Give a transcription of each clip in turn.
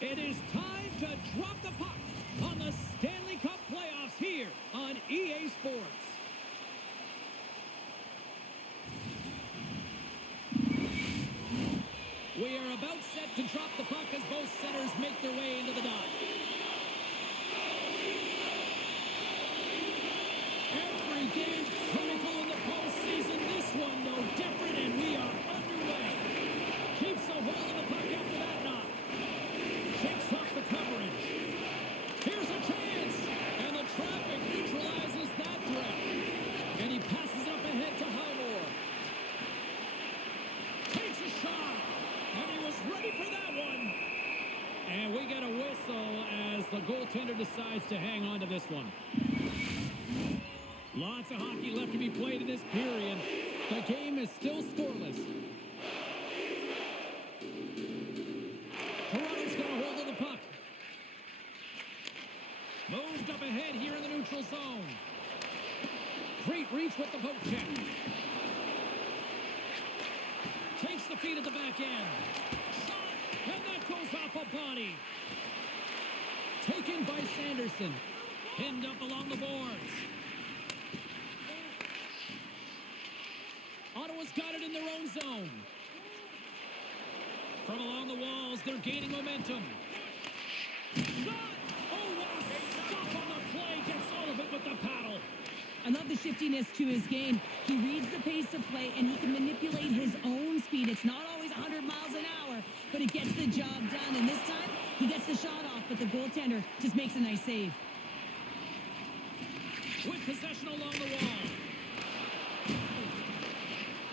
It is time to drop the puck on the Stanley Cup playoffs here on EA Sports. We are about set to drop the puck as both centers make their way into the dot. Every game critical in the postseason. This one no different, and we are underway. Keeps a hold of the puck after that knock. Shakes off the coverage. Here's a chance, and the traffic neutralizes that threat. And he passes up ahead to Highmore. Takes a shot, and he was ready for that one. And we get a whistle as the goaltender decides to hang on to this one. Lots of hockey left to be played in this period. The game is still scoreless. Toronto's got a hold of the puck. Moved up ahead here in the neutral zone. Great reach with the poke check. Takes the feed at the back end. Shot, and that goes off a body. Taken by Sanderson. Pinned up along the boards. Ottawa's got it in their own zone. From along the walls, they're gaining momentum. Shot! Oh, what a stop on the play. Gets all of it with the paddle. I love the shiftiness to his game. He reads the pace of play, and he can manipulate his own speed. It's not always 100 miles an hour, but it gets the job done. And this time, he gets the shot off, but the goaltender just makes a nice save. With possession along the wall.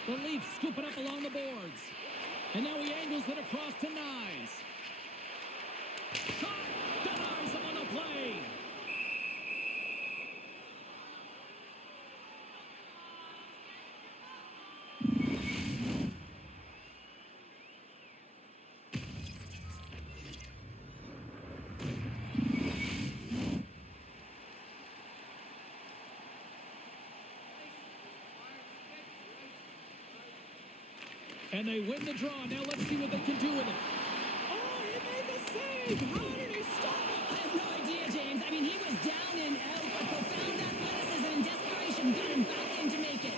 The Leafs scoop it up along the boards. And now he angles it across to Nyes. Shot! Denies him on the play. And they win the draw. Now let's see what they can do with it. Oh, he made the save! How did he stop it? I have no idea, James. I mean, he was down and out, but profound athleticism and desperation got him back in to make it.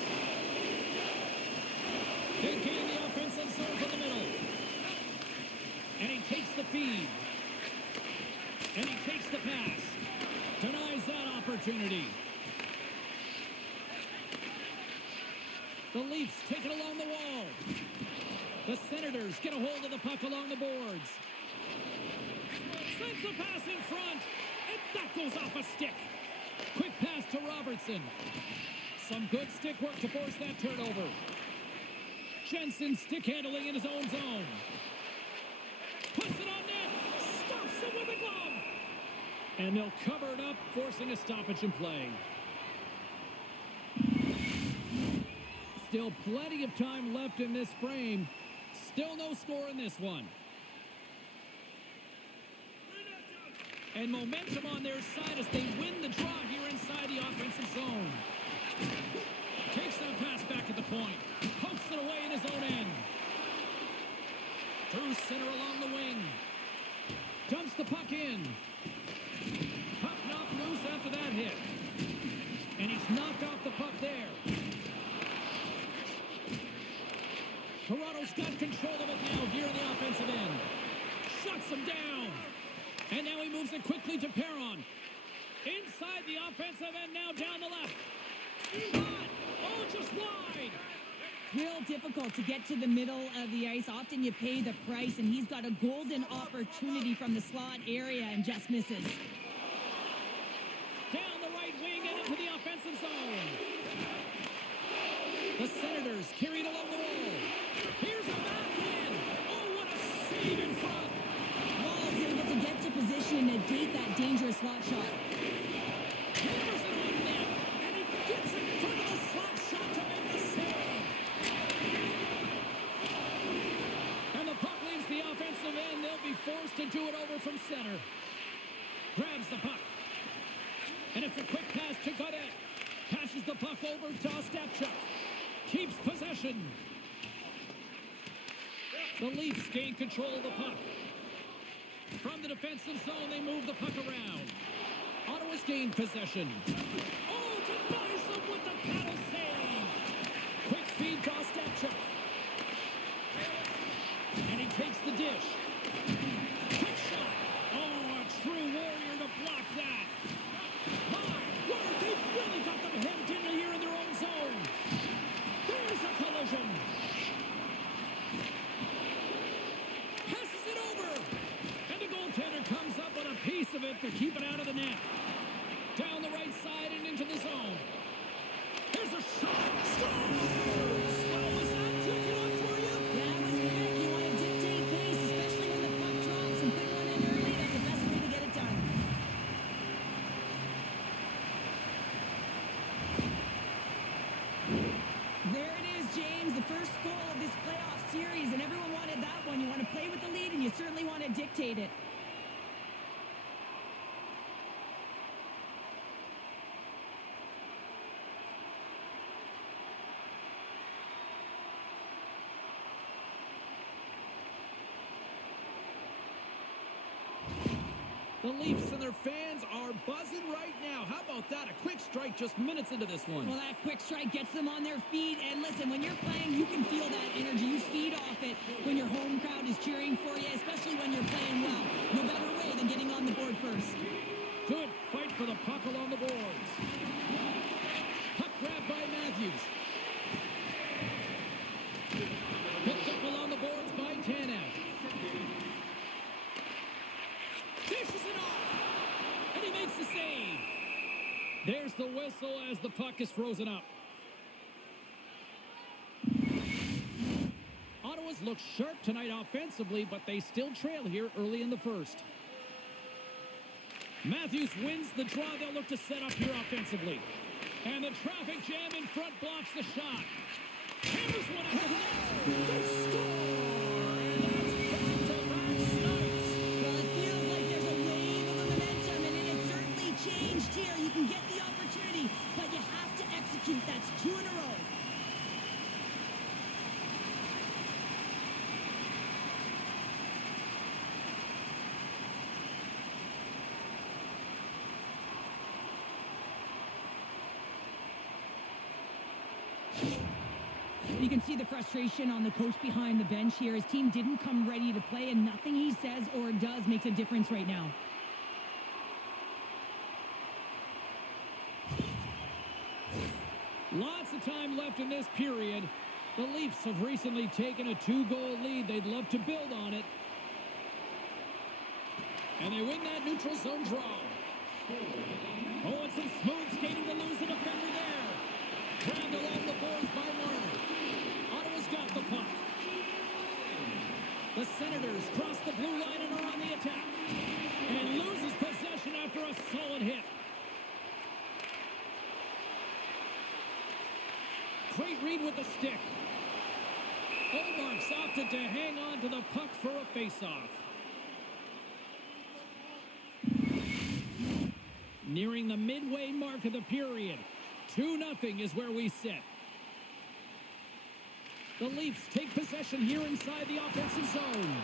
They gain the offensive zone from the middle. And he takes the feed. And he takes the pass. Denies that opportunity. The Leafs take it along the wall. The Senators get a hold of the puck along the boards. Sends a pass in front. And that goes off a stick. Quick pass to Robertson. Some good stick work to force that turnover. Jensen stick handling in his own zone. Puts it on net. Stops him with a glove. And they'll cover it up, forcing a stoppage in play. Still plenty of time left in this frame. Still no score in this one. And momentum on their side as they win the draw here inside the offensive zone. Takes that pass back at the point. Pokes it away in his own end. Through center along the wing. Dumps the puck in. Puck knocked loose after that hit. And he's knocked off the puck there. Toronto's got control of it now here in the offensive end. Shuts him down. And now he moves it quickly to Perron. Inside the offensive end now down the left. Shot! Oh, just wide. Real difficult to get to the middle of the ice. Often you pay the price, and he's got a golden opportunity from the slot area and just misses. Down the right wing and into the offensive zone. The Senators carried along the wall. Here's a backhand. Oh, what a save in front. Wall's able to get to position and negate that dangerous slot shot. Hammers it on net, and he gets in front of the slot shot to make the save. And the puck leaves the offensive end. They'll be forced to do it over from center. Grabs the puck. And it's a quick pass to Godet. Passes the puck over to Ostapchuk. Keeps possession. The Leafs gain control of the puck. From the defensive zone, they move the puck around. Ottawa's gained possession. Oh, denies him with the paddle save. Quick feed to Ostapchuk. And he takes the dish. Quick shot. Oh, a true warrior to block that. My word, they've really got them hemmed in here in their own zone. There's a collision. Passes it over. And the goaltender comes up with a piece of it to keep it out of the net. Down the right side and into the zone. There's a shot. Scores! Oh, was that quick enough for you? That was quick. You want to dictate pace, especially when the puck drops and put one in early. That's the best way to get it done. There it is, James. The first goal of this playoff series, and everyone wanted that one. You want to play with the lead, and you certainly want to dictate it. The Leafs and their fans are buzzing right now. How about that? A quick strike just minutes into this one. Well, that quick strike gets them on their feet. And listen, when you're playing, you can feel that energy. You feed off it when your home crowd is cheering for you, especially when you're playing well. No better way than getting on the board first. Good fight for the puck along the boards. Puck grabbed by Matthews. Picked up along the boards by Tanev. Dishes it off. And he makes the save. There's the whistle as the puck is frozen up. Ottawa's looked sharp tonight offensively, but they still trail here early in the first. Matthews wins the draw. They'll look to set up here offensively. And the traffic jam in front blocks the shot. Hammers one at the net. They score! And that's back-to-back snipes. Well, it feels like there's a wave of momentum, and it has certainly changed here. You can get the opportunity, but you have to execute. That's 2 in a row. You can see the frustration on the coach behind the bench here. His team didn't come ready to play, and nothing he says or does makes a difference right now. Lots of time left in this period. The Leafs have recently taken a 2-goal lead. They'd love to build on it. And they win that neutral zone draw. Oh, it's some smooth skating to lose the defender there. Grabbed along the boards by Marner. Ottawa's got the puck. The Senators cross the blue line and are on the attack. And loses possession after a solid hit. Great read with the stick. Olmark's opted to hang on to the puck for a face-off. Nearing the midway mark of the period. 2-0 is where we sit. The Leafs take possession here inside the offensive zone.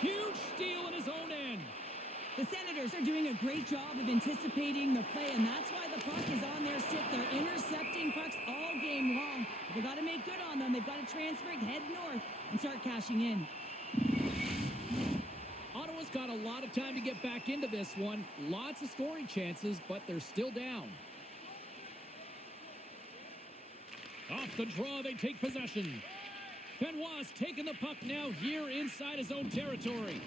Huge steal in his own end. The Senators are doing a great job of anticipating the play, and that's why the puck is on their stick. They're intercepting pucks all game long. They got to make good on them. They've got to transfer it, head north, and start cashing in. Ottawa's got a lot of time to get back into this one. Lots of scoring chances, but they're still down. Off the draw, they take possession. Benoit's taking the puck now here inside his own territory.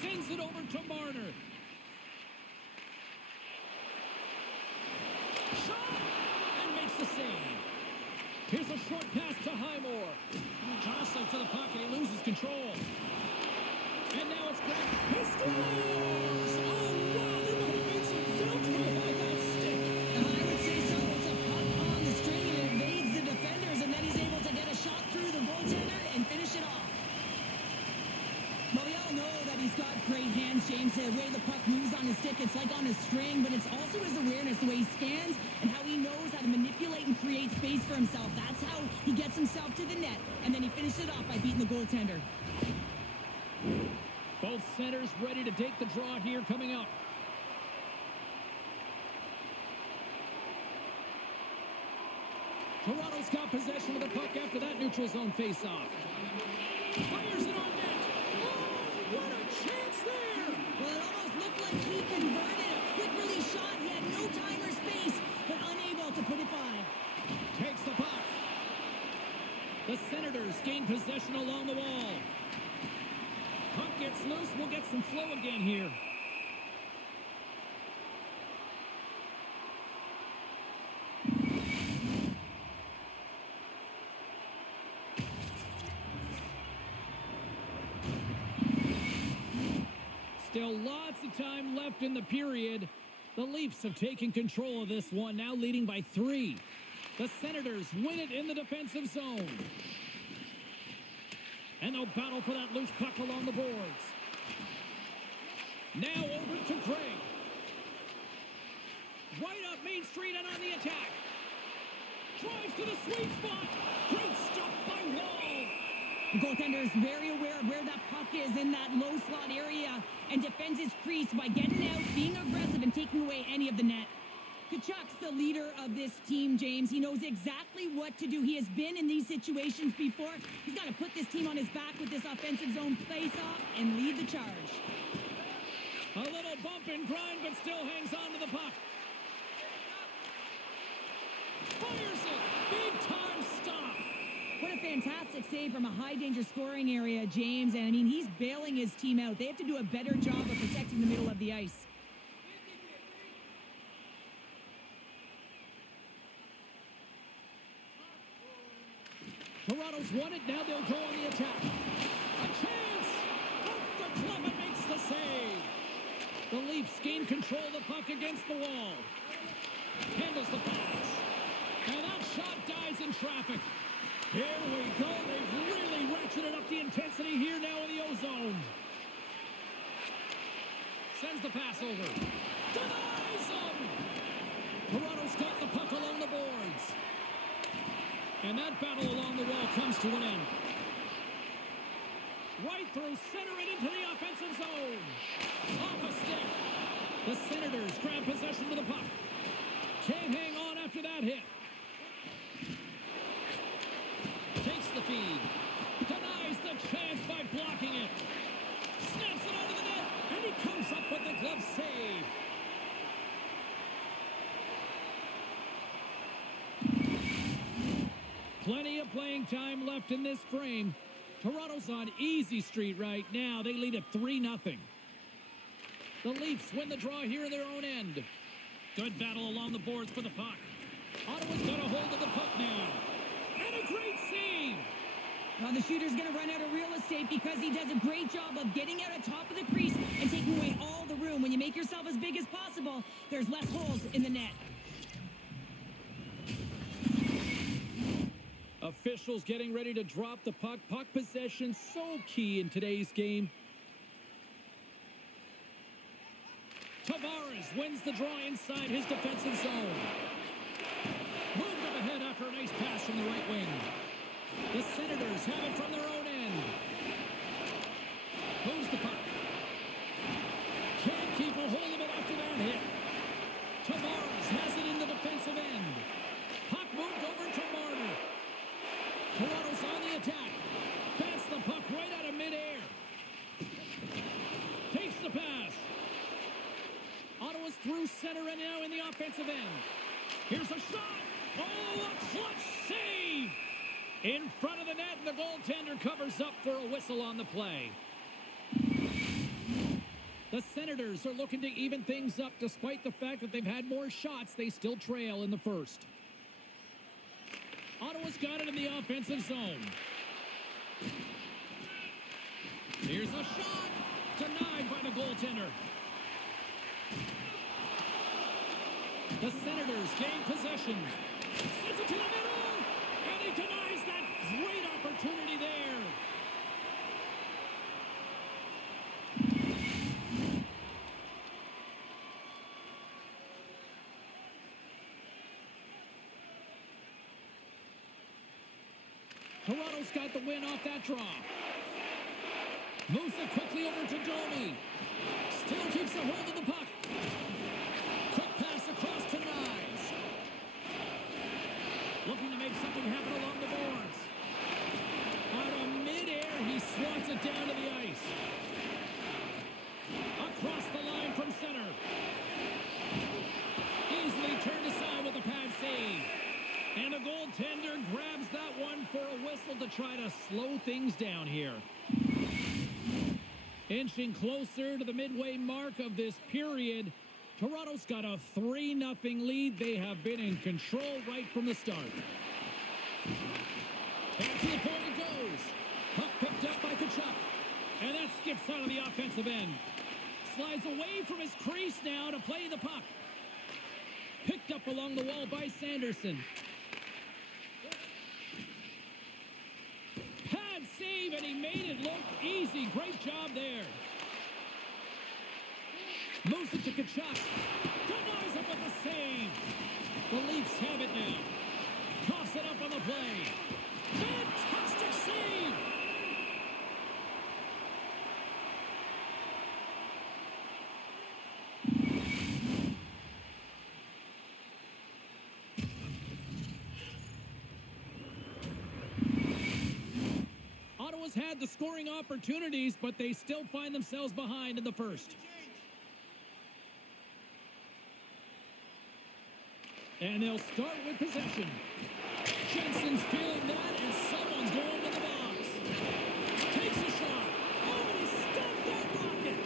Sends it over to Marner. Shot! And makes the save. Here's a short pass to Highmore. Jostling to the puck and he loses control. And now it's grabbed. He scores! Oh, wow, there might have been some filth behind that stick. I would say so. It's a puck on the string, and it evades the defenders, and then he's able to get a shot through the goaltender and finish it off. Well, we all know that he's got great hands, James. The way the puck moves on his stick, it's like on a string, but it's also his awareness, the way he scans and how he knows how to manipulate and create space for himself. That's how he gets himself to the net, and then he finishes it off by beating the goaltender. Both centers ready to take the draw here coming up. Toronto's got possession of the puck after that neutral zone faceoff. Fires it on net. Oh, what a chance there! Well, it almost looked like he converted a quick release shot. He had no time or space, but unable to put it by. Takes the puck. The Senators gain possession along the wall. Puck gets loose. We'll get some flow again here. Still lots of time left in the period. The Leafs have taken control of this one, now leading by 3. The Senators win it in the defensive zone. And they'll battle for that loose puck along the boards. Now over to Craig. Right up Main Street and on the attack. Drives to the sweet spot. Great stop by Wall. The goaltender is very aware of where that puck is in that low slot area and defends his crease by getting out, being aggressive, and taking away any of the net. Kachuk's the leader of this team, James. He knows exactly what to do. He has been in these situations before. He's got to put this team on his back with this offensive zone face-off and lead the charge. A little bump and grind, but still hangs on to the puck. Fires it. Big time stop. What a fantastic save from a high-danger scoring area, James. And, I mean, he's bailing his team out. They have to do a better job of protecting the middle of the ice. Toronto's won it. Now they'll go on the attack. A chance! Off the glove and makes the save. The Leafs gain control of the puck against the wall. Handles the pass. And that shot dies in traffic. Here we go. They've really ratcheted up the intensity here now in the O-zone. Sends the pass over. Denies him! Toronto's got the puck along the boards. And that battle along the wall comes to an end. Right through center and into the offensive zone. Off a stick. The Senators grab possession of the puck. Can't hang on after that hit. Takes the feed. Denies the chance by blocking it. Snaps it onto the net. And he comes up with the glove save. Plenty of playing time left in this frame. Toronto's on easy street right now. They lead at 3-0. The Leafs win the draw here in their own end. Good battle along the boards for the puck. Ottawa's got a hold of the puck now. And a great save. Well, the shooter's going to run out of real estate because he does a great job of getting out at top of the crease and taking away all the room. When you make yourself as big as possible, there's less holes in the net. Officials getting ready to drop the puck. Puck possession so key in today's game. Tavares wins the draw inside his defensive zone. Moved up ahead after a nice pass from the right wing. The Senators have it from their own end. Moves the puck. Can't keep a hold of it after that hit. Tavares has it in the defensive end. Puck moved over to Marner. Toronto's on the attack. Bats the puck right out of midair. Takes the pass. Ottawa's through center and now in the offensive end. Here's a shot. Oh, a clutch save. In front of the net, and the goaltender covers up for a whistle on the play. The Senators are looking to even things up. Despite the fact that they've had more shots, they still trail in the first. Ottawa's got it in the offensive zone. Here's a shot. Denied by the goaltender. The Senators gain possession. Sends it to the middle. And he denies that great opportunity there. Toronto's got the win off that draw. Moves it quickly over to Domi. Still keeps a hold of the puck. Quick pass across to Nyes. Looking to make something happen along the boards. Out of midair, he swats it down to the ice. Across the line from center. Easily turned aside with a pad save. And the goaltender grabs that one for a whistle to try to slow things down here. Inching closer to the midway mark of this period, Toronto's got a 3-0 lead. They have been in control right from the start. Back to the point it goes. Puck picked up by Tkachuk. And that skips out of the offensive end. Slides away from his crease now to play the puck. Picked up along the wall by Sanderson. Pad save, and he made it look easy. Great job there. Moves it to Tkachuk. Denies him with the save. The Leafs have it now. Toss it up on the play. Fantastic save. Ottawa's had the scoring opportunities, but they still find themselves behind in the first. And they'll start with possession. Jensen's feeling that, and someone's going to the box. Takes a shot. Oh, and he stopped that rocket.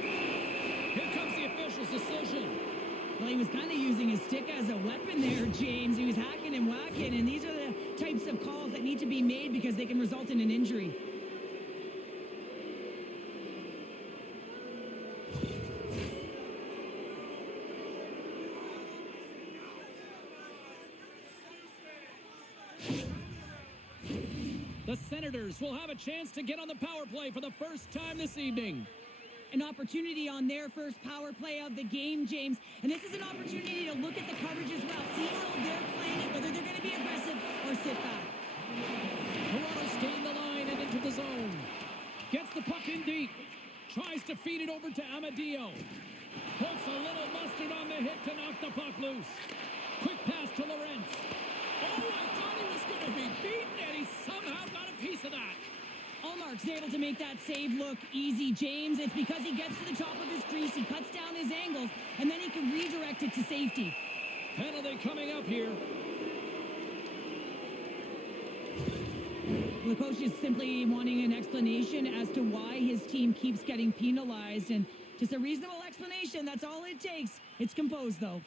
Here comes the official's decision. Well, he was kind of using his stick as a weapon there, James. He was hacking and whacking, and these are the types of calls that need to be made because they can result in an injury. The Senators will have a chance to get on the power play for the first time this evening. An opportunity on their first power play of the game, James. And this is an opportunity to look at the coverage as well. See how they're playing it, whether they're going to be aggressive or sit back. Toronto's gained the line and into the zone. Gets the puck in deep. Tries to feed it over to Amadio. Pokes a little mustard on the hit to knock the puck loose. Quick pass to Lorentz. Oh, I thought he was going to be beaten, and he somehow got a piece of that. Allmark's able to make that save look easy, James. It's because he gets to the top of his crease, he cuts down his angles, and then he can redirect it to safety. Penalty coming up here. The coach is simply wanting an explanation as to why his team keeps getting penalized, and just a reasonable explanation, that's all it takes. It's composed, though.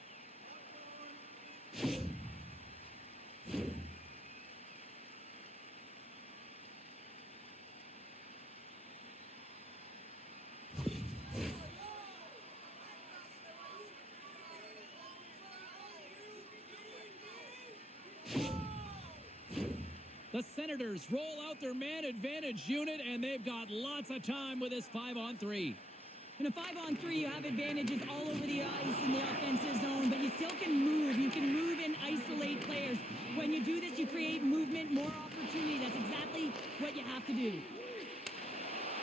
The Senators roll out their man advantage unit, and they've got lots of time with this 5-on-3. In a 5-on-3, you have advantages all over the ice in the offensive zone, but you still can move. You can move and isolate players. When you do this, you create movement, more opportunity. That's exactly what you have to do.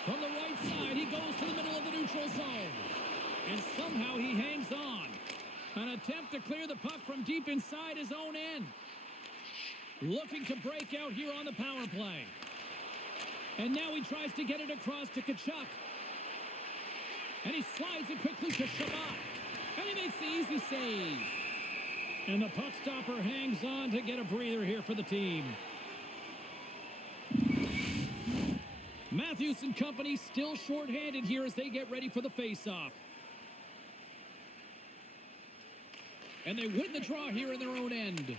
From the right side, he goes to the middle of the neutral zone. And somehow he hangs on. An attempt to clear the puck from deep inside his own end. Looking to break out here on the power play. And now he tries to get it across to Tkachuk. And he slides it quickly to Shabbat. And he makes the easy save. And the puck stopper hangs on to get a breather here for the team. Matthews and company still shorthanded here as they get ready for the faceoff. And they win the draw here in their own end.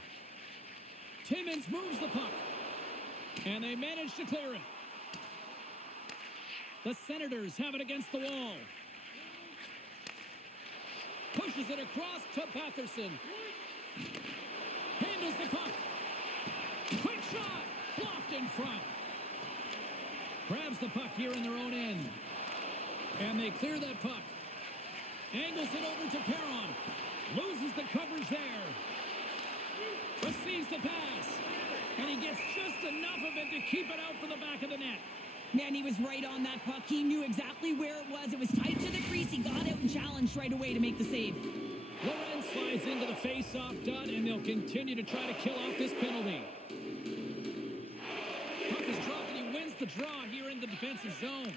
Timmins moves the puck. And they manage to clear it. The Senators have it against the wall. Pushes it across to Patterson. Handles the puck. Quick shot. Blocked in front. Grabs the puck here in their own end. And they clear that puck. Angles it over to Perron. Loses the coverage there. Receives the pass. And he gets just enough of it to keep it out from the back of the net. Man, he was right on that puck. He knew exactly where it was. It was tight to the crease. He got out and challenged right away to make the save. Loren slides into the face-off dot, and they'll continue to try to kill off this penalty. Puck is dropped, and he wins the draw here in the defensive zone.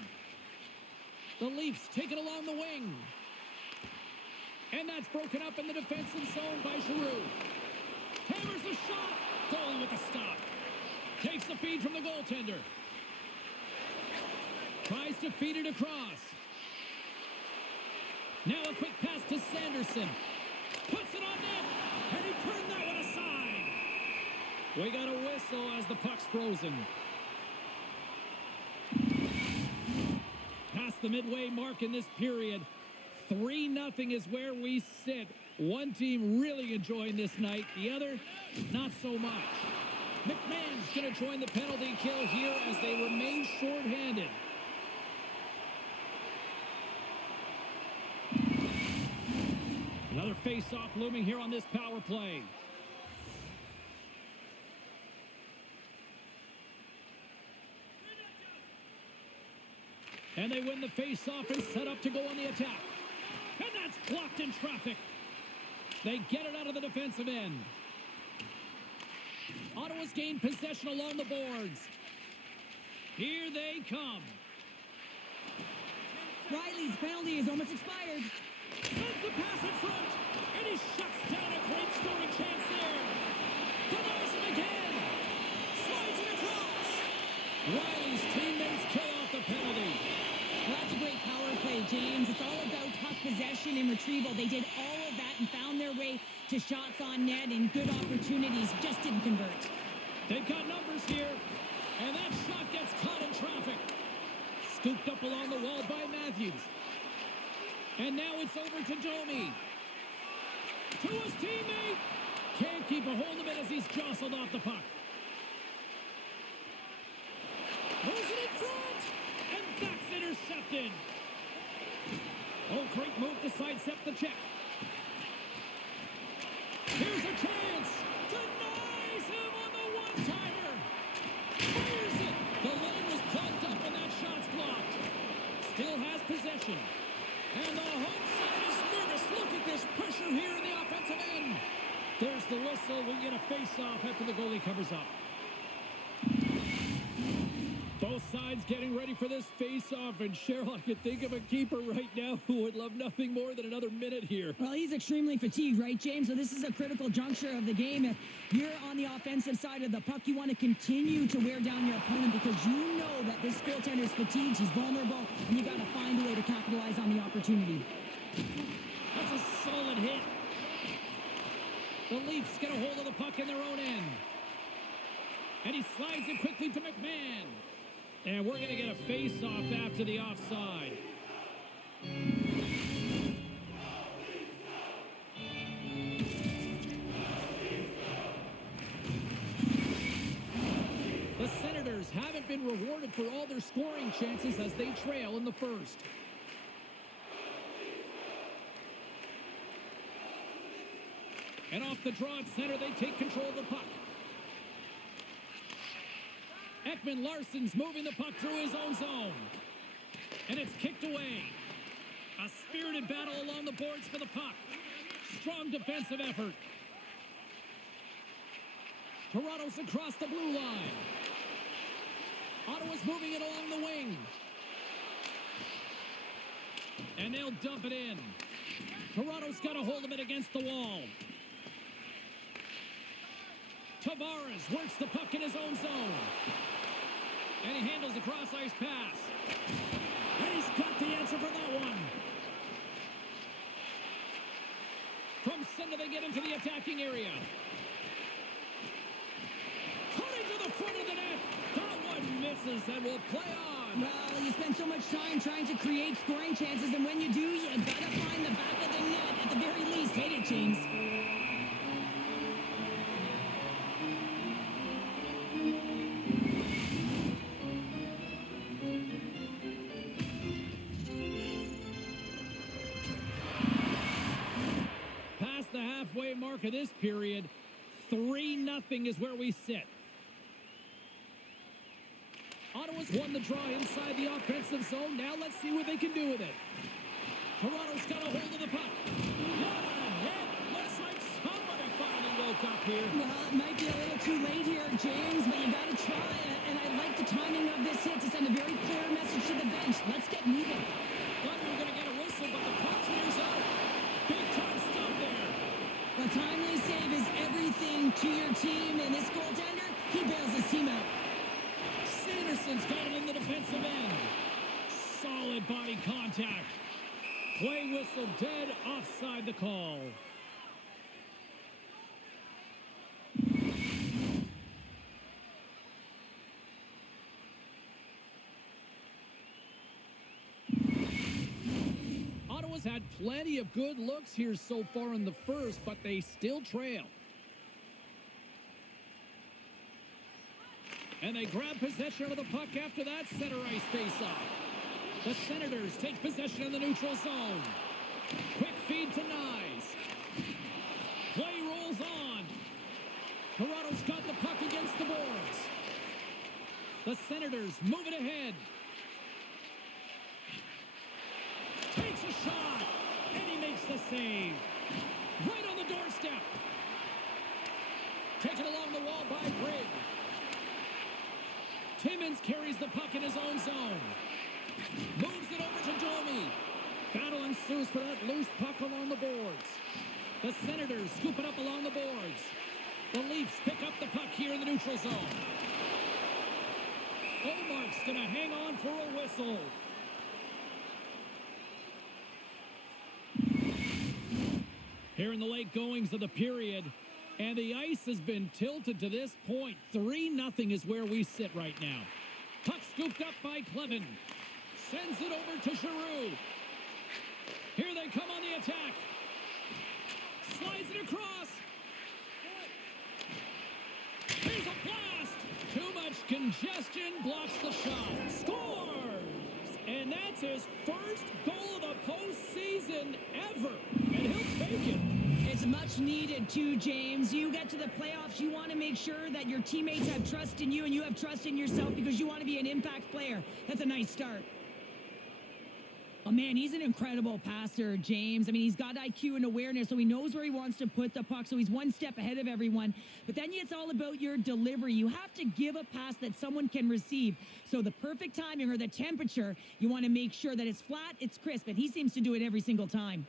The Leafs take it along the wing. And that's broken up in the defensive zone by Giroux. Hammers a shot. Goalie with a stop. Takes the feed from the goaltender. Tries to feed it across. Now a quick pass to Sanderson. Puts it on net. And he turned that one aside. We got a whistle as the puck's frozen. Past the midway mark in this period. 3-0 is where we sit. One team really enjoying this night. The other, not so much. McMahon's going to join the penalty kill here as they remain shorthanded. Another face-off looming here on this power play. And they win the face-off and set up to go on the attack. And that's blocked in traffic. They get it out of the defensive end. Ottawa's gained possession along the boards. Here they come. Riley's penalty is almost expired. Sends the pass in front. And he shuts down a great scoring chance there. Denies him again. Slides it across. Riley's teammates kill off the penalty. Well, that's a great power play, James. It's all about puck possession and retrieval. They did all of that and found their way to shots on net and good opportunities. Just didn't convert. They've got numbers here. And that shot gets caught in traffic. Scooped up along the wall by Matthews. And now it's over to Domi. To his teammate. Can't keep a hold of it as he's jostled off the puck. Moves it in front. And that's intercepted. Oh, great move to sidestep the check. Here's a chance. Denies him on the one-timer. Fires it. The lane was plugged up and that shot's blocked. Still has possession. And the home side is nervous. Look at this pressure here in the offensive end. There's the whistle. We get a face-off after the goalie covers up. Both sides getting ready for this face-off, and Cheryl, I can think of a keeper right now who would love nothing more than another minute here. Well, he's extremely fatigued, right, James? So this is a critical juncture of the game. If you're on the offensive side of the puck, you want to continue to wear down your opponent because you know that this goaltender is fatigued, he's vulnerable, and you got to find a way to capitalize on the opportunity. That's a solid hit. The Leafs get a hold of the puck in their own end. And he slides it quickly to McMahon. And we're going to get a face-off after the offside. The Senators haven't been rewarded for all their scoring chances as they trail in the first. And off the draw at center, they take control of the puck. Ekman Larsson's moving the puck through his own zone. And it's kicked away. A spirited battle along the boards for the puck. Strong defensive effort. Toronto's across the blue line. Ottawa's moving it along the wing. And they'll dump it in. Toronto's got a hold of it against the wall. Tavares works the puck in his own zone. And he handles the cross-ice pass. And he's got the answer for that one. From center, they get into the attacking area. Cutting to the front of the net. That one misses and will play on. Well, you spend so much time trying to create scoring chances, and when you do, you got to find the back of the net. At the very least, hit it, James. The halfway mark of this period, 3-0 is where we sit. Ottawa's won the draw inside the offensive zone. Now let's see what they can do with it. Toronto's got a hold of the puck. What a hit! Looks like somebody finally woke up here. Well, it might be a little too late here, James, but you got to try it. And I like the timing of this hit to send a very clear message to the bench. Let's get moving. Thought we were going to get a whistle, but the puck clears out. Big time stop there. A timely save is everything to your team, and this goaltender, he bails his team out. Sanderson's got it in the defensive end. Solid body contact. Play whistle dead, offside the call. Ottawa's had plenty of good looks here so far in the first, but they still trail. And they grab possession of the puck after that center ice face-off. The Senators take possession in the neutral zone. Quick feed to Nyes. Play rolls on. Toronto's got the puck against the boards. The Senators move it ahead. Takes a shot, and he makes the save. Right on the doorstep. Taken along the wall by Grigg. Timmins carries the puck in his own zone. Moves it over to Domi. Battle ensues for that loose puck along the boards. The Senators scoop it up along the boards. The Leafs pick up the puck here in the neutral zone. Omark's going to hang on for a whistle. Here in the late goings of the period, and the ice has been tilted to this point. 3-0 is where we sit right now. Puck scooped up by Clevin. Sends it over to Giroux. Here they come on the attack. Slides it across. Here's a blast. Too much congestion blocks the shot. Scores! And that's his first goal of the postseason ever. And he'll take it. It's much needed too, James. You get to the playoffs, you want to make sure that your teammates have trust in you and you have trust in yourself because you want to be an impact player. That's a nice start. Oh, man, he's an incredible passer, James. I mean, he's got IQ and awareness, so he knows where he wants to put the puck, so he's one step ahead of everyone. But then it's all about your delivery. You have to give a pass that someone can receive. So the perfect timing or the temperature, you want to make sure that it's flat, it's crisp, and he seems to do it every single time.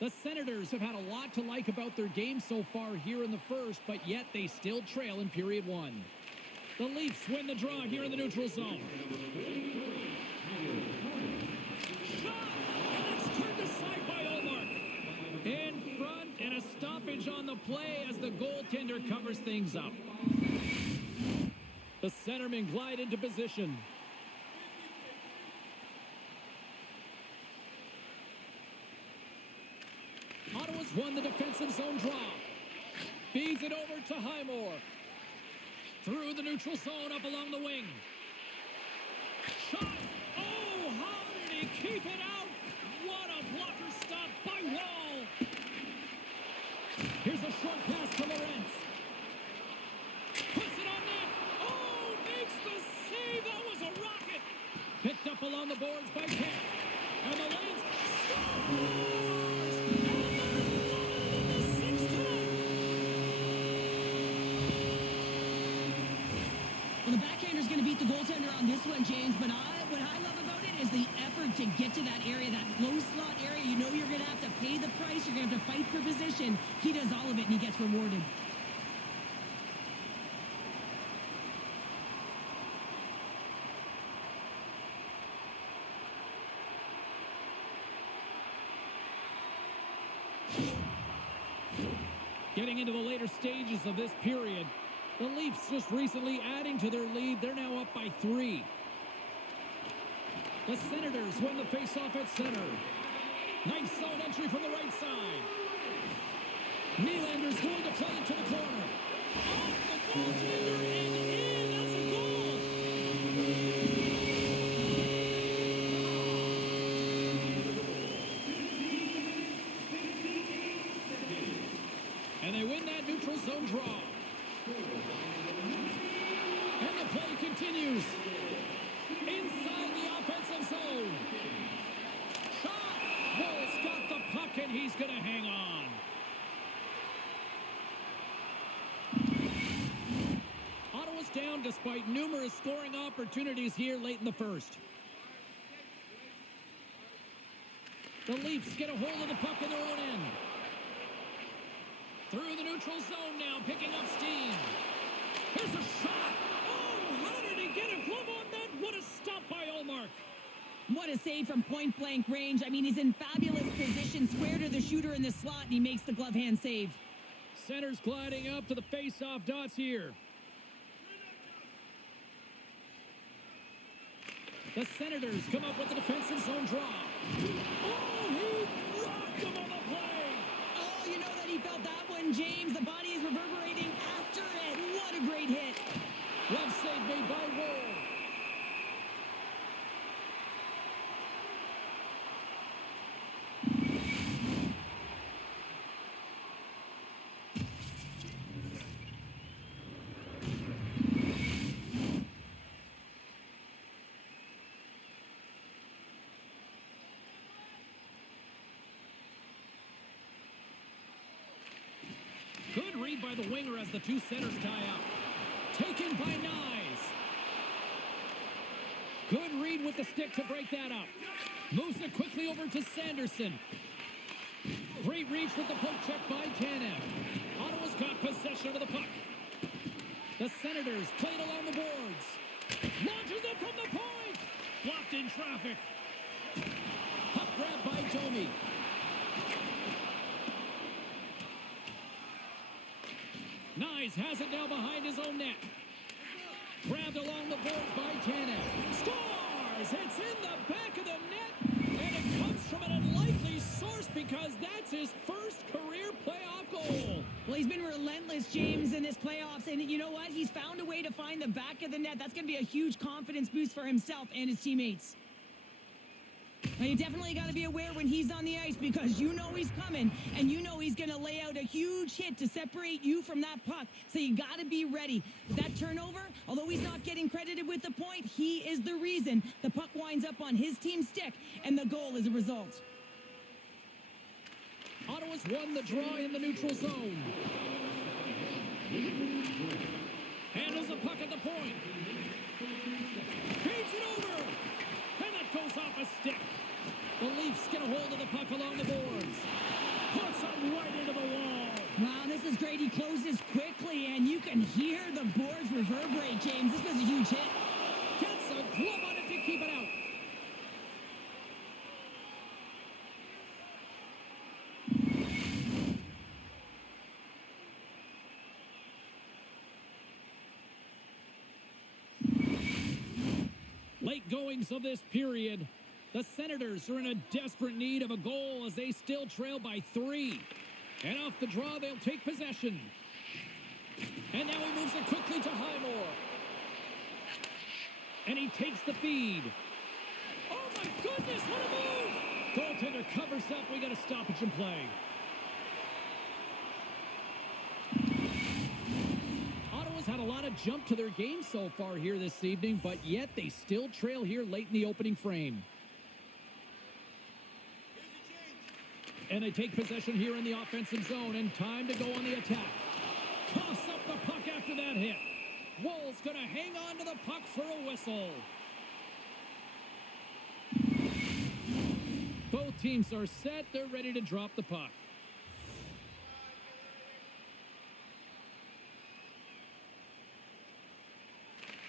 The Senators have had a lot to like about their game so far here in the first, but yet they still trail in period one. The Leafs win the draw here in the neutral zone. Shot! And it's turned aside by Omark. In front, and a stoppage on the play as the goaltender covers things up. The centermen glide into position. Ottawa's won the defensive zone draw. Feeds it over to Highmore. Through the neutral zone, up along the wing. Shot! Oh, how did he keep it out? What a blocker stop by Wall. Here's a short pass to Lorentz. Puts it on net. Oh, makes the save. That was a rocket. Picked up along the boards by Kemp. And the Lanes scores! Well, the backhander's going to beat the goaltender on this one, James, but what I love about it is the effort to get to that area, that low slot area. You know you're going to have to pay the price. You're going to have to fight for position. He does all of it, and he gets rewarded. Getting into the later stages of this period, the Leafs just recently adding to their lead. They're now up by 3. The Senators win the faceoff at center. Nice zone entry from the right side. Nylander's going to play it to the corner. Off the goaltender and in. That's a goal. And they win that neutral zone draw. continues. Inside the offensive zone. Shot. Wolf's got the puck, and he's going to hang on. Ottawa's down despite numerous scoring opportunities here late in the first. The Leafs get a hold of the puck in their own end. Through the neutral zone now, picking up steam. Here's a shot. Oh, how did he get a glove on that? What a stop by Ullmark. What a save from point-blank range. I mean, he's in fabulous position, square to the shooter in the slot, and he makes the glove hand save. Center's gliding up to the face-off dots here. The Senators come up with the defensive zone draw. Oh, he rocked him on the play. Oh, you know that he felt that one, James. The body is reverberating after it. What a great hit. Glove save made by Woll. Good read by the winger as the two centers tie up. Taken by Nyes. Good read with the stick to break that up. Moves it quickly over to Sanderson. Great reach with the poke check by Tanev. Ottawa's got possession of the puck. The Senators played along the boards. Launches it from the point. Blocked in traffic. Puck grab by Domi. Nyes has it now behind his own net. Grabbed along the boards by Tanev. Scores! It's in the back of the net, and it comes from an unlikely source because that's his first career playoff goal. Well, he's been relentless, James, in this playoffs, and you know what? He's found a way to find the back of the net. That's going to be a huge confidence boost for himself and his teammates. Now, you definitely got to be aware when he's on the ice because you know he's coming, and you know he's going to lay out a huge hit to separate you from that puck. So you got to be ready. That turnover, although he's not getting credited with the point, he is the reason the puck winds up on his team's stick, and the goal is a result. Ottawa's won the draw in the neutral zone. Handles the puck at the point. Feeds it over. And that goes off a stick. The Leafs get a hold of the puck along the boards. Puts it right into the wall. Wow, this is great. He closes quickly, and you can hear the boards reverberate, James. This was a huge hit. Gets a glove on it to keep it out. Late goings of this period. The Senators are in a desperate need of a goal as they still trail by 3. And off the draw, they'll take possession. And now he moves it quickly to Highmore. And he takes the feed. Oh my goodness, what a move! Goaltender covers up. We got a stoppage in play. Ottawa's had a lot of jump to their game so far here this evening, but yet they still trail here late in the opening frame. And they take possession here in the offensive zone, and time to go on the attack. Coughs up the puck after that hit. Woll's going to hang on to the puck for a whistle. Both teams are set. They're ready to drop the puck.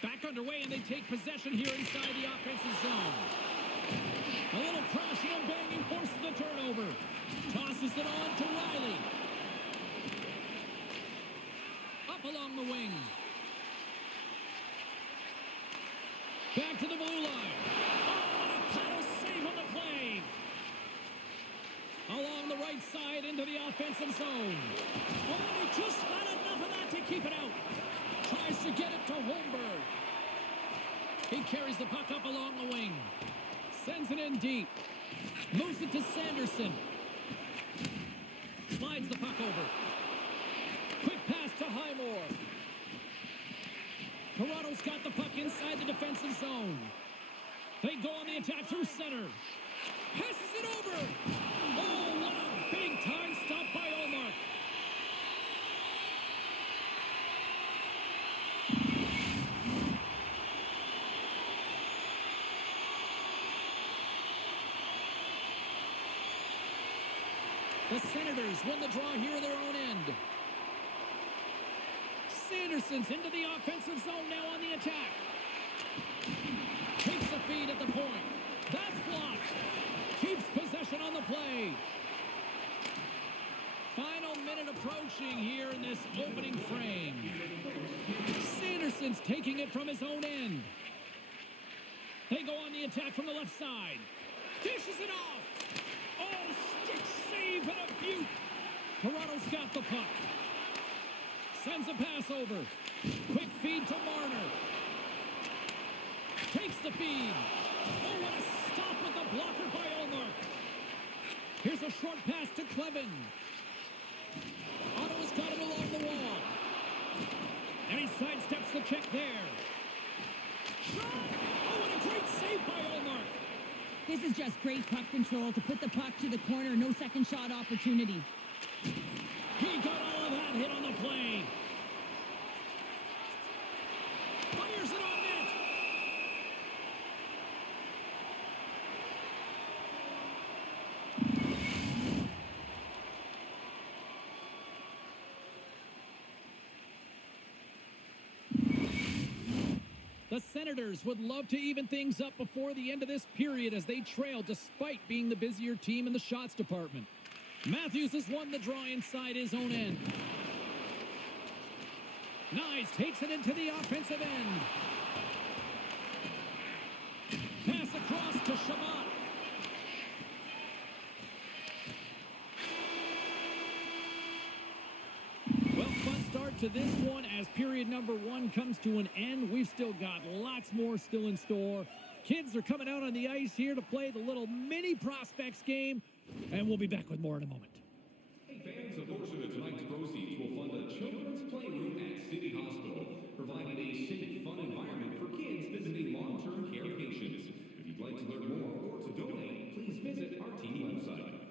Back underway, and they take possession here inside the offensive zone. A little crashing and banging forces the turnover. Tosses it on to Riley. Up along the wing. Back to the blue line. Oh, and a paddle save on the play. Along the right side into the offensive zone. Oh, and he just got enough of that to keep it out. Tries to get it to Holmberg. He carries the puck up along the wing. Sends it in deep. Moves it to Sanderson. Slides the puck over. Quick pass to Highmore. Toronto's got the puck inside the defensive zone. They go on the attack through center. Passes it over. Oh, what a big-time stop by Ullmark. The Senators win the draw here in their own end. Sanderson's into the offensive zone now on the attack. Takes the feed at the point. That's blocked. Keeps possession on the play. Final minute approaching here in this opening frame. Sanderson's taking it from his own end. They go on the attack from the left side. Dishes it off. Oh, stick save and a beaut. Toronto's got the puck. Sends a pass over. Quick feed to Marner. Takes the feed. Oh, what a stop with the blocker by Ullmark. Here's a short pass to Clevin. Ottawa's got it along the wall. And he sidesteps the check there. Shot! Oh, what a great save by Ullmark. This is just great puck control to put the puck to the corner. No second shot opportunity. He got all of that hit on the play. Fires it on net. The Senators would love to even things up before the end of this period as they trail despite being the busier team in the shots department. Matthews has won the draw inside his own end. Nice, takes it into the offensive end. Pass across to Shabbat. Well, fun start to this one as period number one comes to an end. We've still got lots more still in store. Kids are coming out on the ice here to play the little mini prospects game, and we'll be back with more in a moment. Hey fans, a portion of tonight's proceeds will fund a children's playroom at City Hospital, providing a safe, fun environment for kids visiting long-term care patients. If you'd like to learn more or to donate, please visit our team website.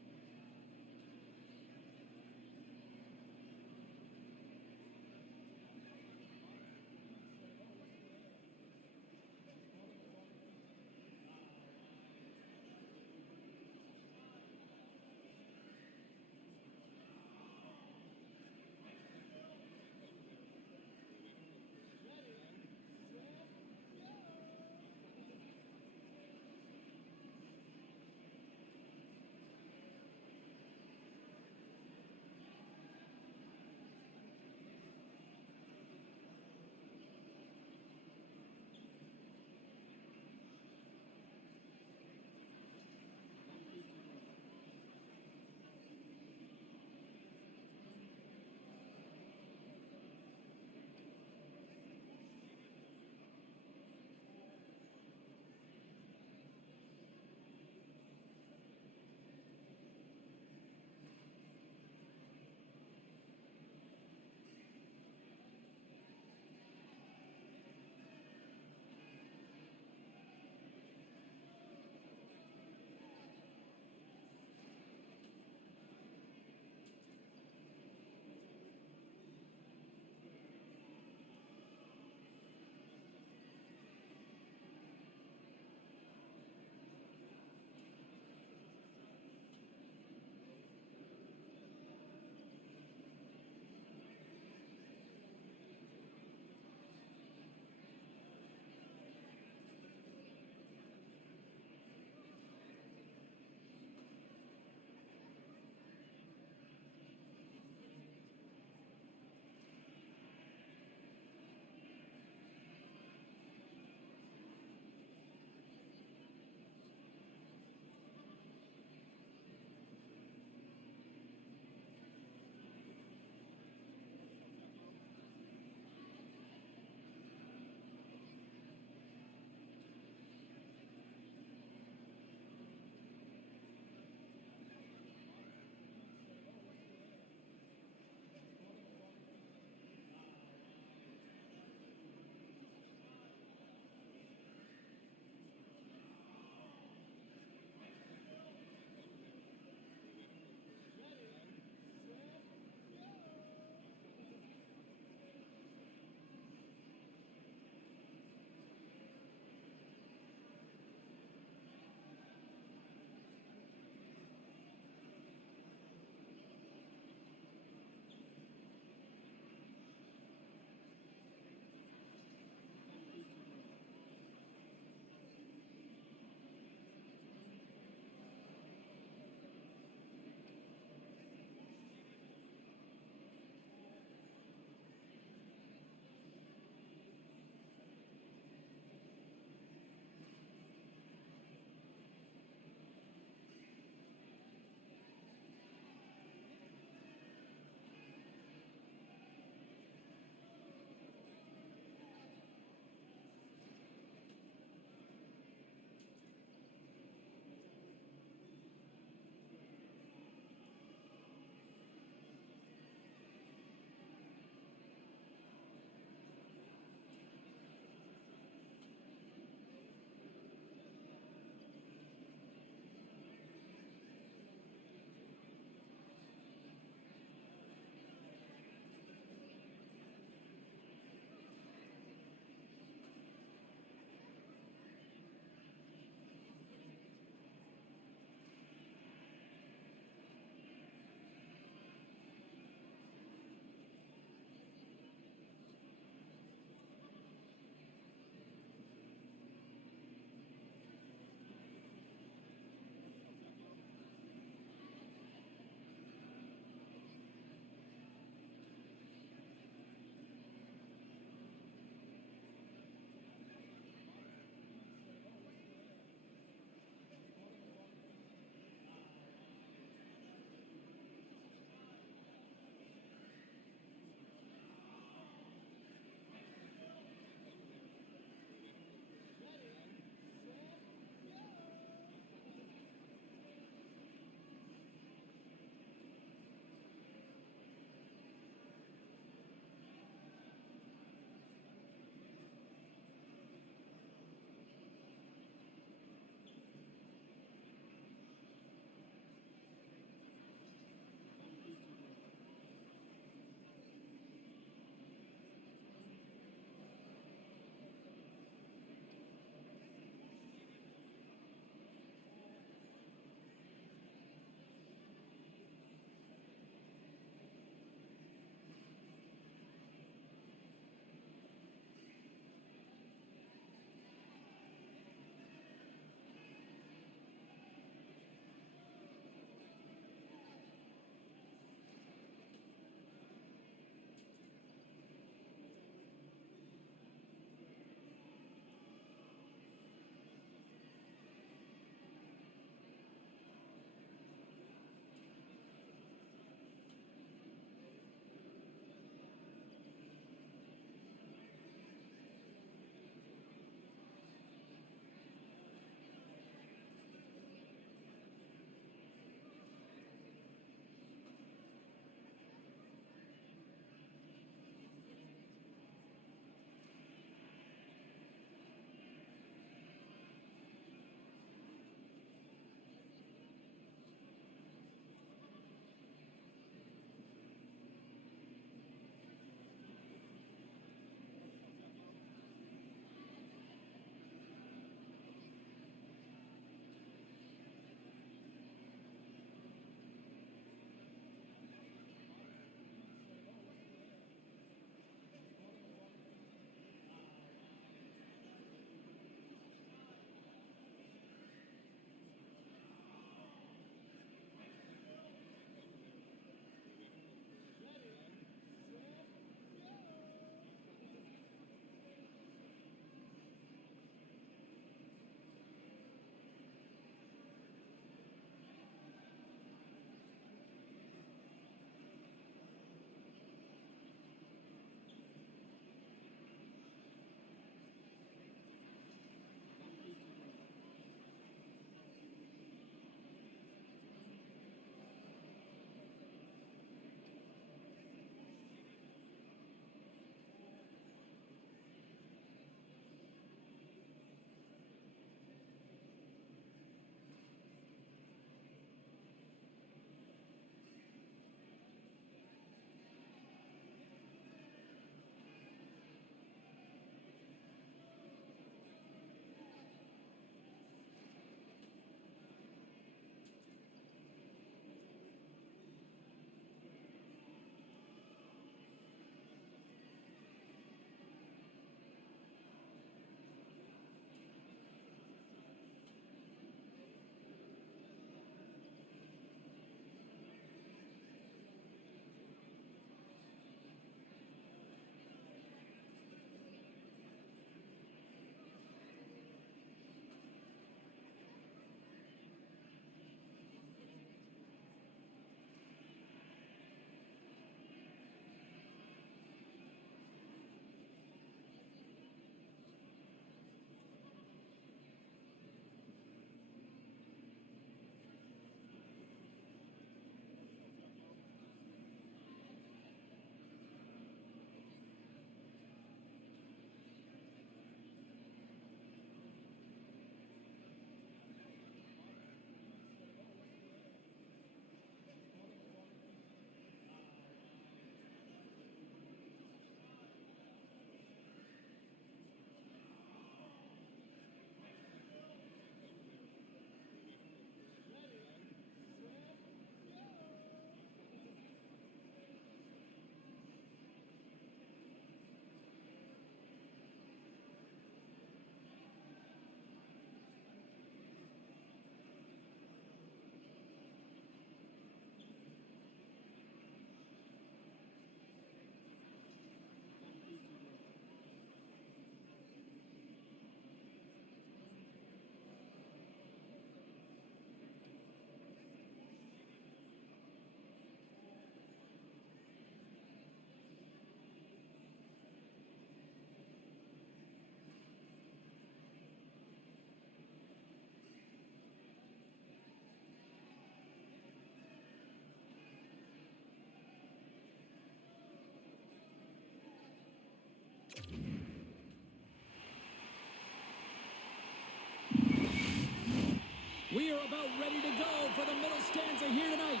about ready to go for the middle stanza here tonight.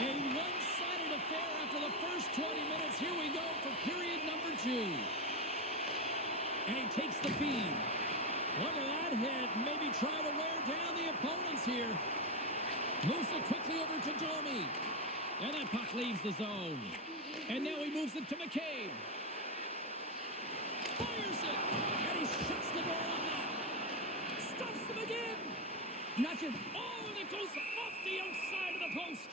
A one-sided affair after the first 20 minutes. Here we go for period number 2. And he takes the feed. Look at that hit. Maybe try to wear down the opponents here. Moves it quickly over to Domi. And that puck leaves the zone. And now he moves it to McCabe. Fires it. And he shuts the door on that. Stuffs him again. Not sure. Oh, and it goes off the outside of the post.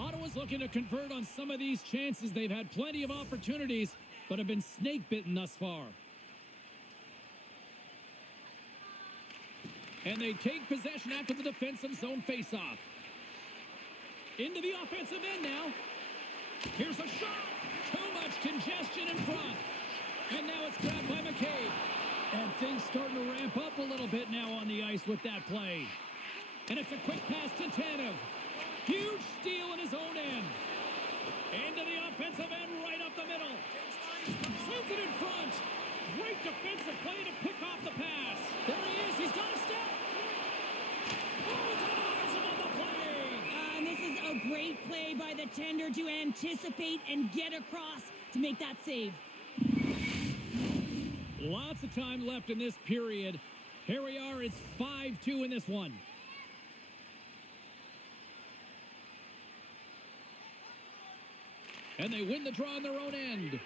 Ottawa's looking to convert on some of these chances. They've had plenty of opportunities, but have been snake-bitten thus far. And they take possession after the defensive zone face-off. Into the offensive end now. Here's a shot. Too much congestion in front. And now it's grabbed by McCabe. And things starting to ramp up a little bit now on the ice with that play. And it's a quick pass to Tanev. Huge steal in his own end. Into the offensive end, right up the middle. Sends it in front. Great defensive play to pick off the pass. There he is. He's got a step. Oh, denies him on the play. And this is a great play by the tender to anticipate and get across to make that save. Lots of time left in this period. Here we are. It's 5-2 in this one. And they win the draw on their own end.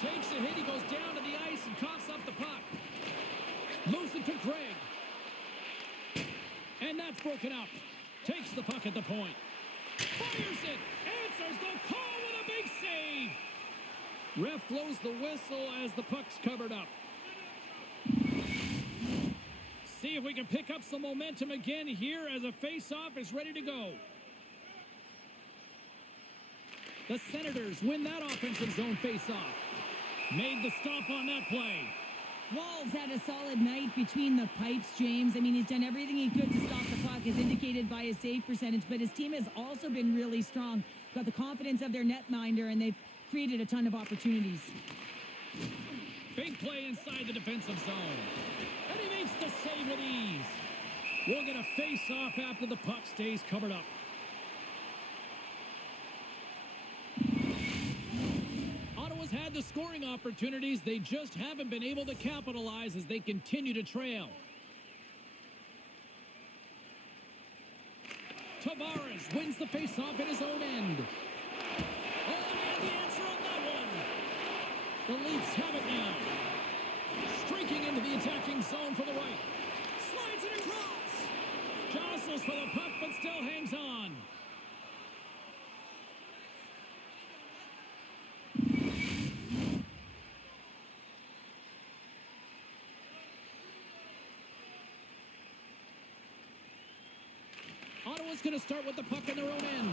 Takes a hit. He goes down to the ice and coughs up the puck. Moves it to Craig. And that's broken up. Takes the puck at the point. Fires it. Answers the call with a big save. Ref blows the whistle as the puck's covered up. See if we can pick up some momentum again here as a face-off is ready to go. The Senators win that offensive zone face-off. Made the stop on that play. Wall's had a solid night between the pipes, James. I mean, he's done everything he could to stop the puck, as indicated by his save percentage, but his team has also been really strong. Got the confidence of their netminder, and they've created a ton of opportunities. Big play inside the defensive zone. And he makes the save with ease. We'll get a face-off after the puck stays covered up. Ottawa's had the scoring opportunities. They just haven't been able to capitalize as they continue to trail. Tavares wins the face-off at his own end. Oh, and the answer on that one. The Leafs have it now. Streaking into the attacking zone for the right. Slides it across. Jostles for the puck, but still hangs on. Ottawa's going to start with the puck in their own end.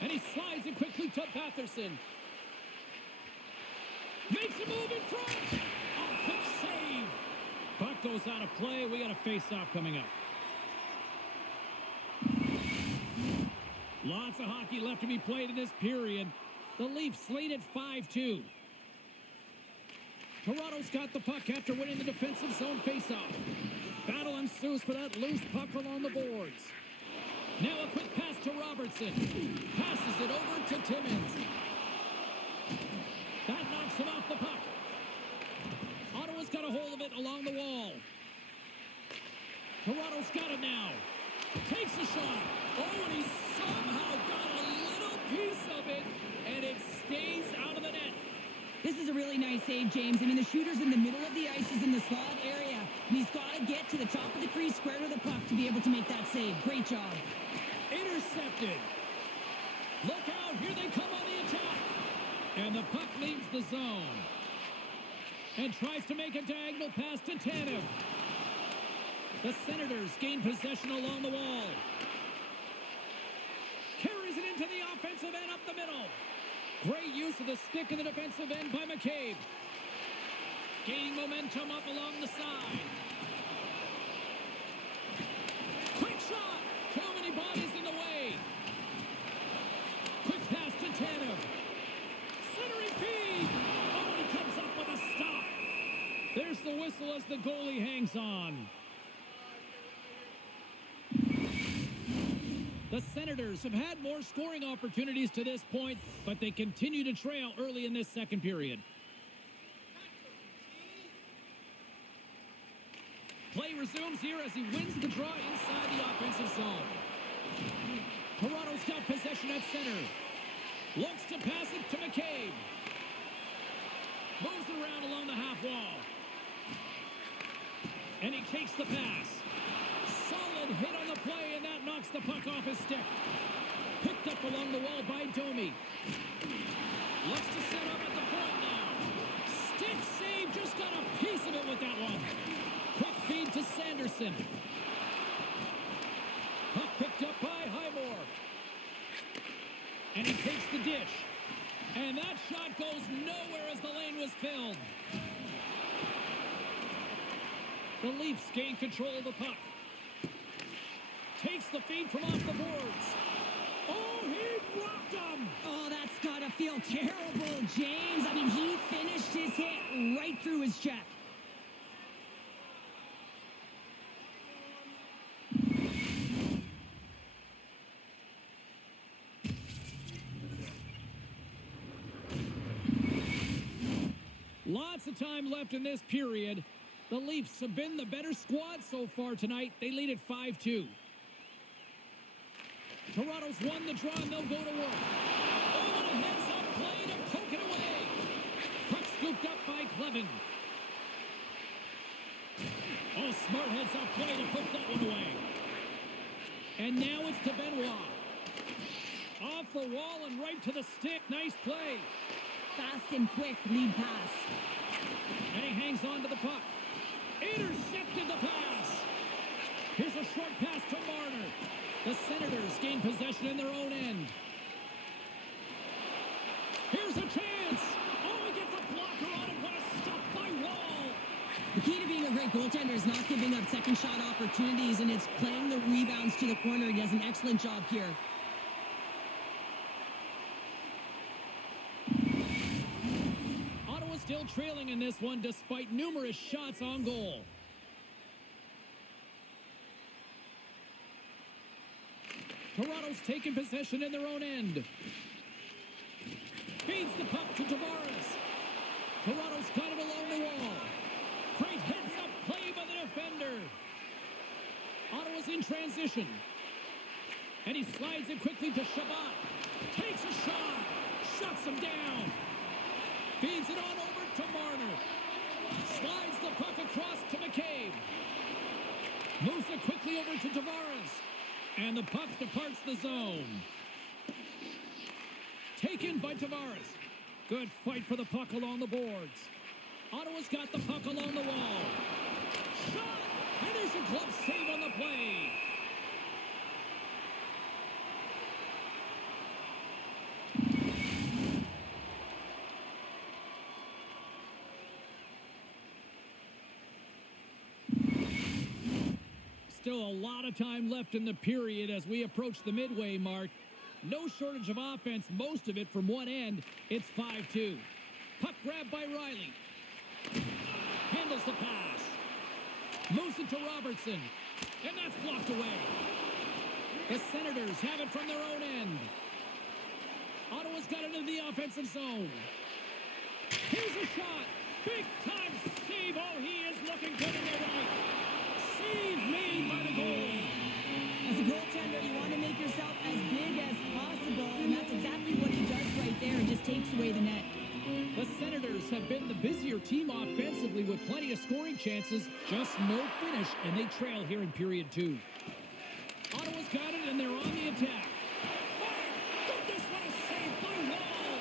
And he slides it quickly to Batherson. Makes a move in front. Oh, quick save. Puck goes out of play. We got a face-off coming up. Lots of hockey left to be played in this period. The Leafs lead at 5-2. Toronto's got the puck after winning the defensive zone face-off. Battle ensues for that loose puck along the boards. Now a quick pass to Robertson. Passes it over to Timmins. That knocks him off the puck. Ottawa's got a hold of it along the wall. Toronto's got it now. Takes a shot. Oh, and he somehow got a little piece of it, and it stays out of the net. This is a really nice save, James. I mean, the shooter's in the middle of the ice, is in the slot area, and he's got to get to the top of the crease, square to the puck, to be able to make that save. Great job. Intercepted. Look out, here they come on the attack. And the puck leaves the zone. And tries to make a diagonal pass to Tanev. The Senators gain possession along the wall. Carries it into the offensive end up the middle. Great use of the stick in the defensive end by McCabe. Gaining momentum up along the side. whistle as the goalie hangs on. The Senators have had more scoring opportunities to this point, but they continue to trail early in this second period. Play resumes here as he wins the draw inside the offensive zone. Toronto's got possession at center. Looks to pass it to McCabe. Moves it around along the half wall. And he takes the pass. Solid hit on the play, and that knocks the puck off his stick. Picked up along the wall by Domi. Looks to set up at the point now. Stick save, just got a piece of it with that one. Quick feed to Sanderson. Puck picked up by Highmore. And he takes the dish. And that shot goes nowhere as the lane was filled. The Leafs gain control of the puck. Takes the feed from off the boards. Oh, he blocked him! Oh, that's gotta feel terrible, James. I mean, he finished his hit right through his check. Lots of time left in this period. The Leafs have been the better squad so far tonight. They lead at 5-2. Toronto's won the draw, and they'll go to work. Oh, and a heads-up play to poke it away. Puck scooped up by Clevin. Oh, smart heads-up play to poke that one away. And now it's to Benoit. Off the wall and right to the stick. Nice play. Fast and quick lead pass. And he hangs on to the puck. Intercepted the pass. Here's a short pass to Marner. The Senators gain possession in their own end. Here's a chance. Oh, he gets a blocker on it. What a stop by Wall. The key to being a great goaltender is not giving up second shot opportunities, and it's playing the rebounds to the corner. He does an excellent job here. Ottawa still trailing in this one despite numerous shots on goal. Toronto's taken possession in their own end. Feeds the puck to Tavares. Toronto's got it along the wall. Great heads-up play by the defender. Ottawa's in transition. And he slides it quickly to Shabbat. Takes a shot. Shuts him down. Feeds it on over to Marner. Slides the puck across to McCabe. Moves it quickly over to Tavares. And the puck departs the zone. Taken by Tavares. Good fight for the puck along the boards. Ottawa's got the puck along the wall. Shot! And there's a glove save on the play. Still a lot of time left in the period as we approach the midway mark. No shortage of offense, most of it from one end. It's 5-2. Puck grabbed by Riley. Handles the pass. Moves it to Robertson. And that's blocked away. The Senators have it from their own end. Ottawa's got it into the offensive zone. Here's a shot. Big time save. Oh, he is looking good in there tonight. Save made by the goalie. As a goaltender, you want to make yourself as big as possible, and that's exactly what he does right there. It just takes away the net. The Senators have been the busier team offensively with plenty of scoring chances, just no finish, and they trail here in period 2. Ottawa's got it, and they're on the attack. My goodness, what a save by Wall!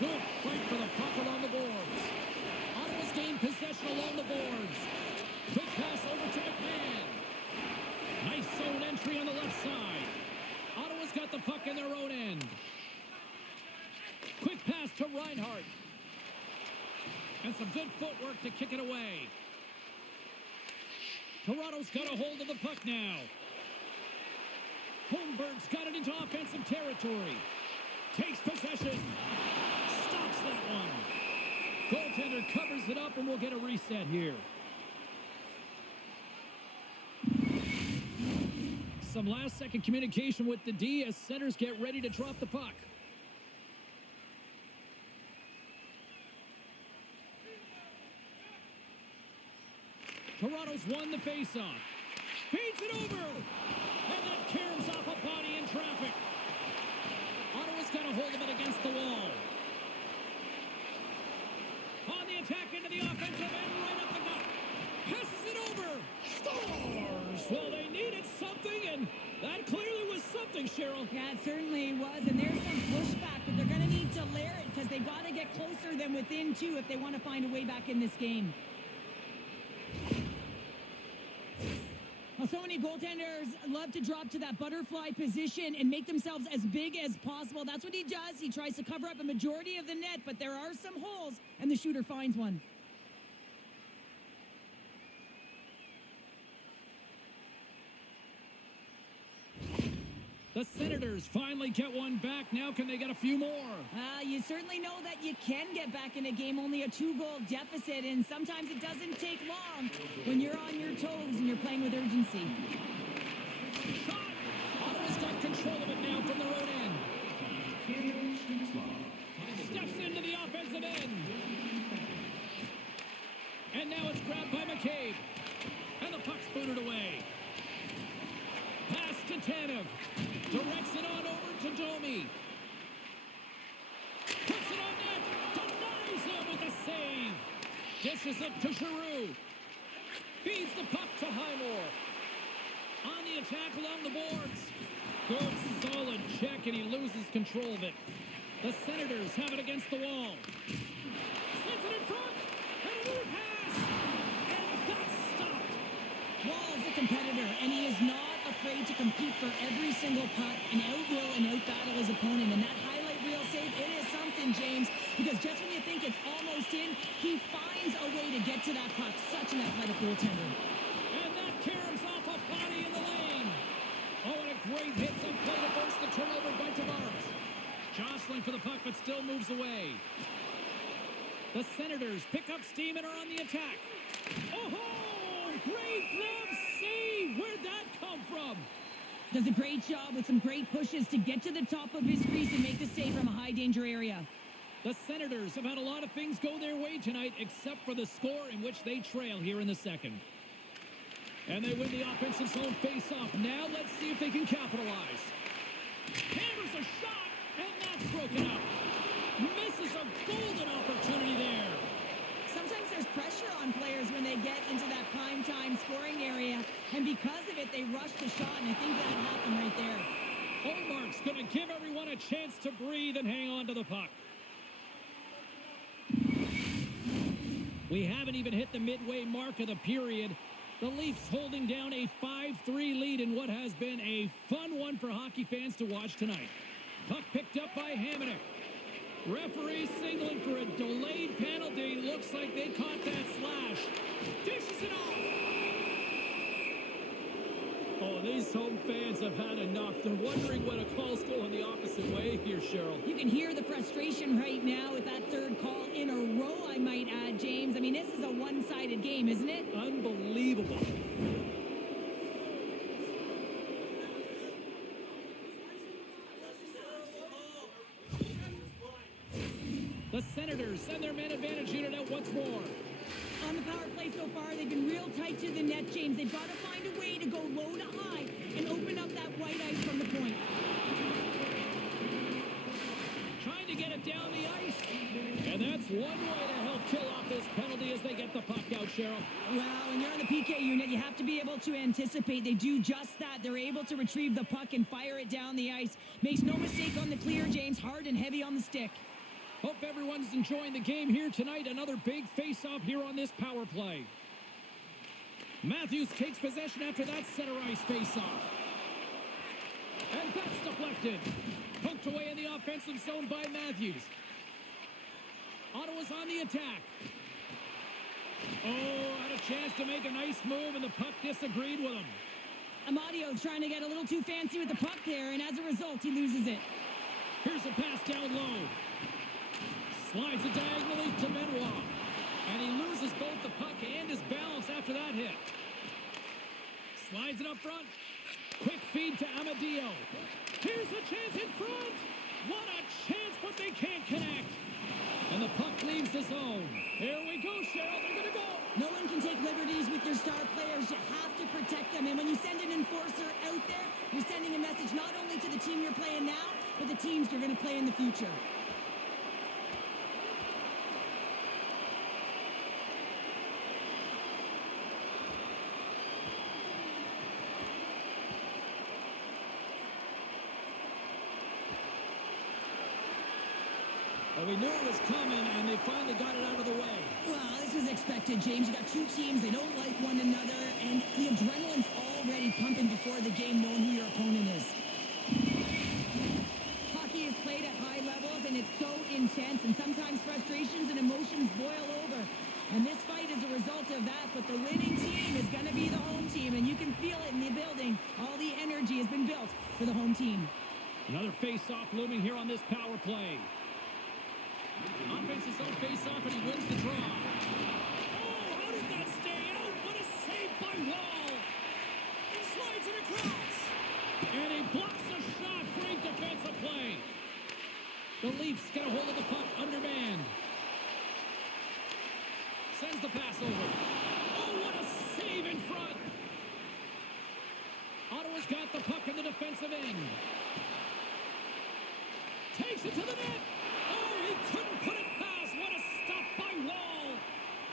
Good fight for the puck along the boards. Ottawa's gained possession along the boards. Quick pass over to McMahon. Nice zone entry on the left side. Ottawa's got the puck in their own end. Quick pass to Reinhart. And some good footwork to kick it away. Toronto's got a hold of the puck now. Holmberg's got it into offensive territory. Takes possession. Stops that one. Goaltender covers it up and we'll get a reset here. Some last-second communication with the D as centers get ready to drop the puck. Toronto's won the face-off. Feeds it over. And that caroms off a body in traffic. Ottawa's got a hold of it against the wall. On the attack into the offensive end, right up the gut. Passes it over. Scores! Well, they needed something, and that clearly was something, Cheryl. Yeah, it certainly was, and there's some pushback, but they're going to need to layer it because they've got to get closer than within two if they want to find a way back in this game. Well, so many goaltenders love to drop to that butterfly position and make themselves as big as possible. That's what he does. He tries to cover up a majority of the net, but there are some holes, and the shooter finds one. The Senators finally get one back. Now can they get a few more? You certainly know that you can get back in a game, only a 2-goal deficit, and sometimes it doesn't take long when you're on your toes and you're playing with urgency. Shot! Ottawa's got control of it now from their own end. Steps into the offensive end. And now it's grabbed by McCabe. And the puck's booted away. Pass to Tanev. Directs it on over to Domi. Puts it on net. Denies him with a save. Dishes it to Giroux. Feeds the puck to Highmore. On the attack along the boards. Good solid check, and he loses control of it. The Senators have it against the wall. Sends it in front. And a new pass. And that's stopped. Wall's a competitor, and he is not afraid to compete for every single puck and outwill and outbattle his opponent. And that highlight reel save, it is something, James, because just when you think it's almost in, he finds a way to get to that puck. Such an athletic goaltender. And that caroms off a body in the lane. Oh, and a great hit on play to force the turnover by Tavares. Jostling for the puck, but still moves away. The Senators pick up steam and are on the attack. Oh, great glove save. Where'd that come from? Does a great job with some great pushes to get to the top of his crease and make the save from a high-danger area. The Senators have had a lot of things go their way tonight, except for the score in which they trail here in the second. And they win the offensive zone face-off. Now let's see if they can capitalize. Hammers a shot, and that's broken up. Misses a golden opportunity there. Sometimes there's pressure on players when they get into that prime-time scoring area, and because of it, they rush the shot, and I think that happened right there. Omark's going to give everyone a chance to breathe and hang on to the puck. We haven't even hit the midway mark of the period. The Leafs holding down a 5-3 lead in what has been a fun one for hockey fans to watch tonight. Puck picked up by Hamonic. Referee signaling for a delayed penalty. Looks like they caught that slash. Dishes it off. Oh, these home fans have had enough. They're wondering when a call's going the opposite way here, Cheryl. You can hear the frustration right now with that third call in a row, I might add, James. I mean, this is a one-sided game, isn't it? Unbelievable. The Senators send their man advantage unit out once more. On the power play so far, they've been real tight to the net, James. They've got to find a way to go low to high and open up that white ice from the point. Trying to get it down the ice. And that's one way to help kill off this penalty as they get the puck out, Cheryl. Well, when you're on the PK unit, you have to be able to anticipate. They do just that. They're able to retrieve the puck and fire it down the ice. Makes no mistake on the clear, James. Hard and heavy on the stick. Hope everyone's enjoying the game here tonight. Another big face-off here on this power play. Matthews takes possession after that center ice face-off. And that's deflected. Poked away in the offensive zone by Matthews. Ottawa's on the attack. Oh, had a chance to make a nice move, and the puck disagreed with him. Amadio's trying to get a little too fancy with the puck there, and as a result, he loses it. Here's a pass down low. Slides it diagonally to Benoit. And he loses both the puck and his balance after that hit. Slides it up front. Quick feed to Amadio. Here's a chance in front. What a chance, but they can't connect. And the puck leaves the zone. Here we go, Cheryl. They're going to go. No one can take liberties with your star players. You have to protect them. And when you send an enforcer out there, you're sending a message not only to the team you're playing now, but the teams you're going to play in the future. Well, we knew it was coming, and they finally got it out of the way. Well, this was expected, James. You got two teams. They don't like one another, and the adrenaline's already pumping before the game, knowing who your opponent is. Hockey is played at high levels, and it's so intense, and sometimes frustrations and emotions boil over. And this fight is a result of that, but the winning team is going to be the home team, and you can feel it in the building. All the energy has been built for the home team. Another face-off looming here on this power play. Offense his own face-off, and he wins the draw. Oh, how did that stay out? What a save by Wall. Slides it across. And he blocks a shot. Great defensive play. The Leafs get a hold of the puck, undermanned. Sends the pass over. Oh, what a save in front. Ottawa's got the puck in the defensive end. Takes it to the net. Oh, he couldn't put it past. What a stop by Wall.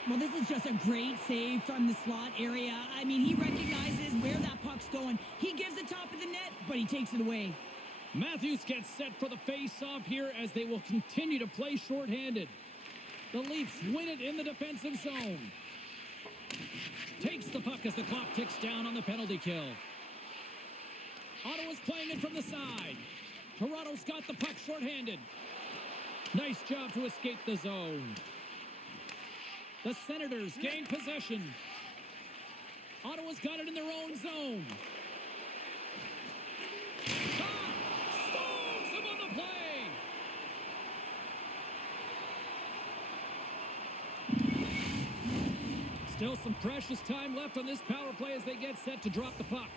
Well, this is just a great save from the slot area. I mean, he recognizes where that puck's going. He gives the top of the net, but he takes it away. Matthews gets set for the face-off here as they will continue to play shorthanded. The Leafs win it in the defensive zone. Takes the puck as the clock ticks down on the penalty kill. Ottawa's playing it from the side. Toronto's got the puck shorthanded. Nice job to escape the zone. The Senators gain possession. Ottawa's got it in their own zone. Stones him on the play. Still some precious time left on this power play as they get set to drop the puck.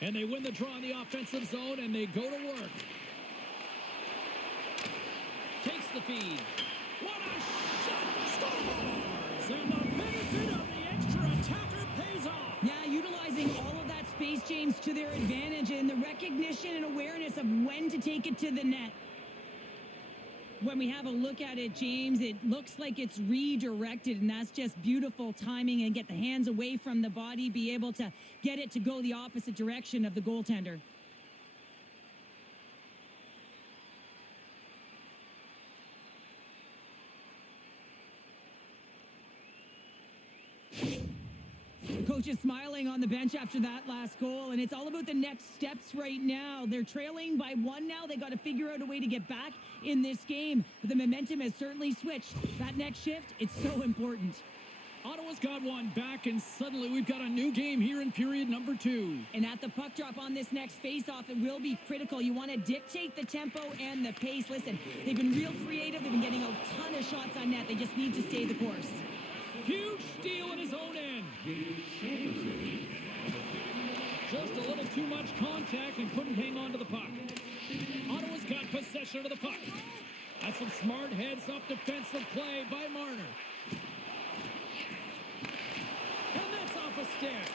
And they win the draw in the offensive zone, and they go to work. Takes the feed. What a shot! Scores! And the benefit of the extra attacker pays off. Yeah, utilizing all of that space, James, to their advantage and the recognition and awareness of when to take it to the net. When we have a look at it, James, it looks like it's redirected, and that's just beautiful timing and get the hands away from the body, be able to get it to go the opposite direction of the goaltender. Coach is smiling on the bench after that last goal, and it's all about the next steps right now. They're trailing by 1 now. They got to figure out a way to get back in this game. But the momentum has certainly switched. That next shift, it's so important. Ottawa's got one back, and suddenly we've got a new game here in period number 2. And at the puck drop on this next face-off, it will be critical. You want to dictate the tempo and the pace. Listen, they've been real creative. They've been getting a ton of shots on net. They just need to stay the course. Huge steal at his own end. Just a little too much contact and couldn't hang on to the puck. Ottawa's got possession of the puck. That's some smart heads-up defensive play by Marner. And that's off a stick.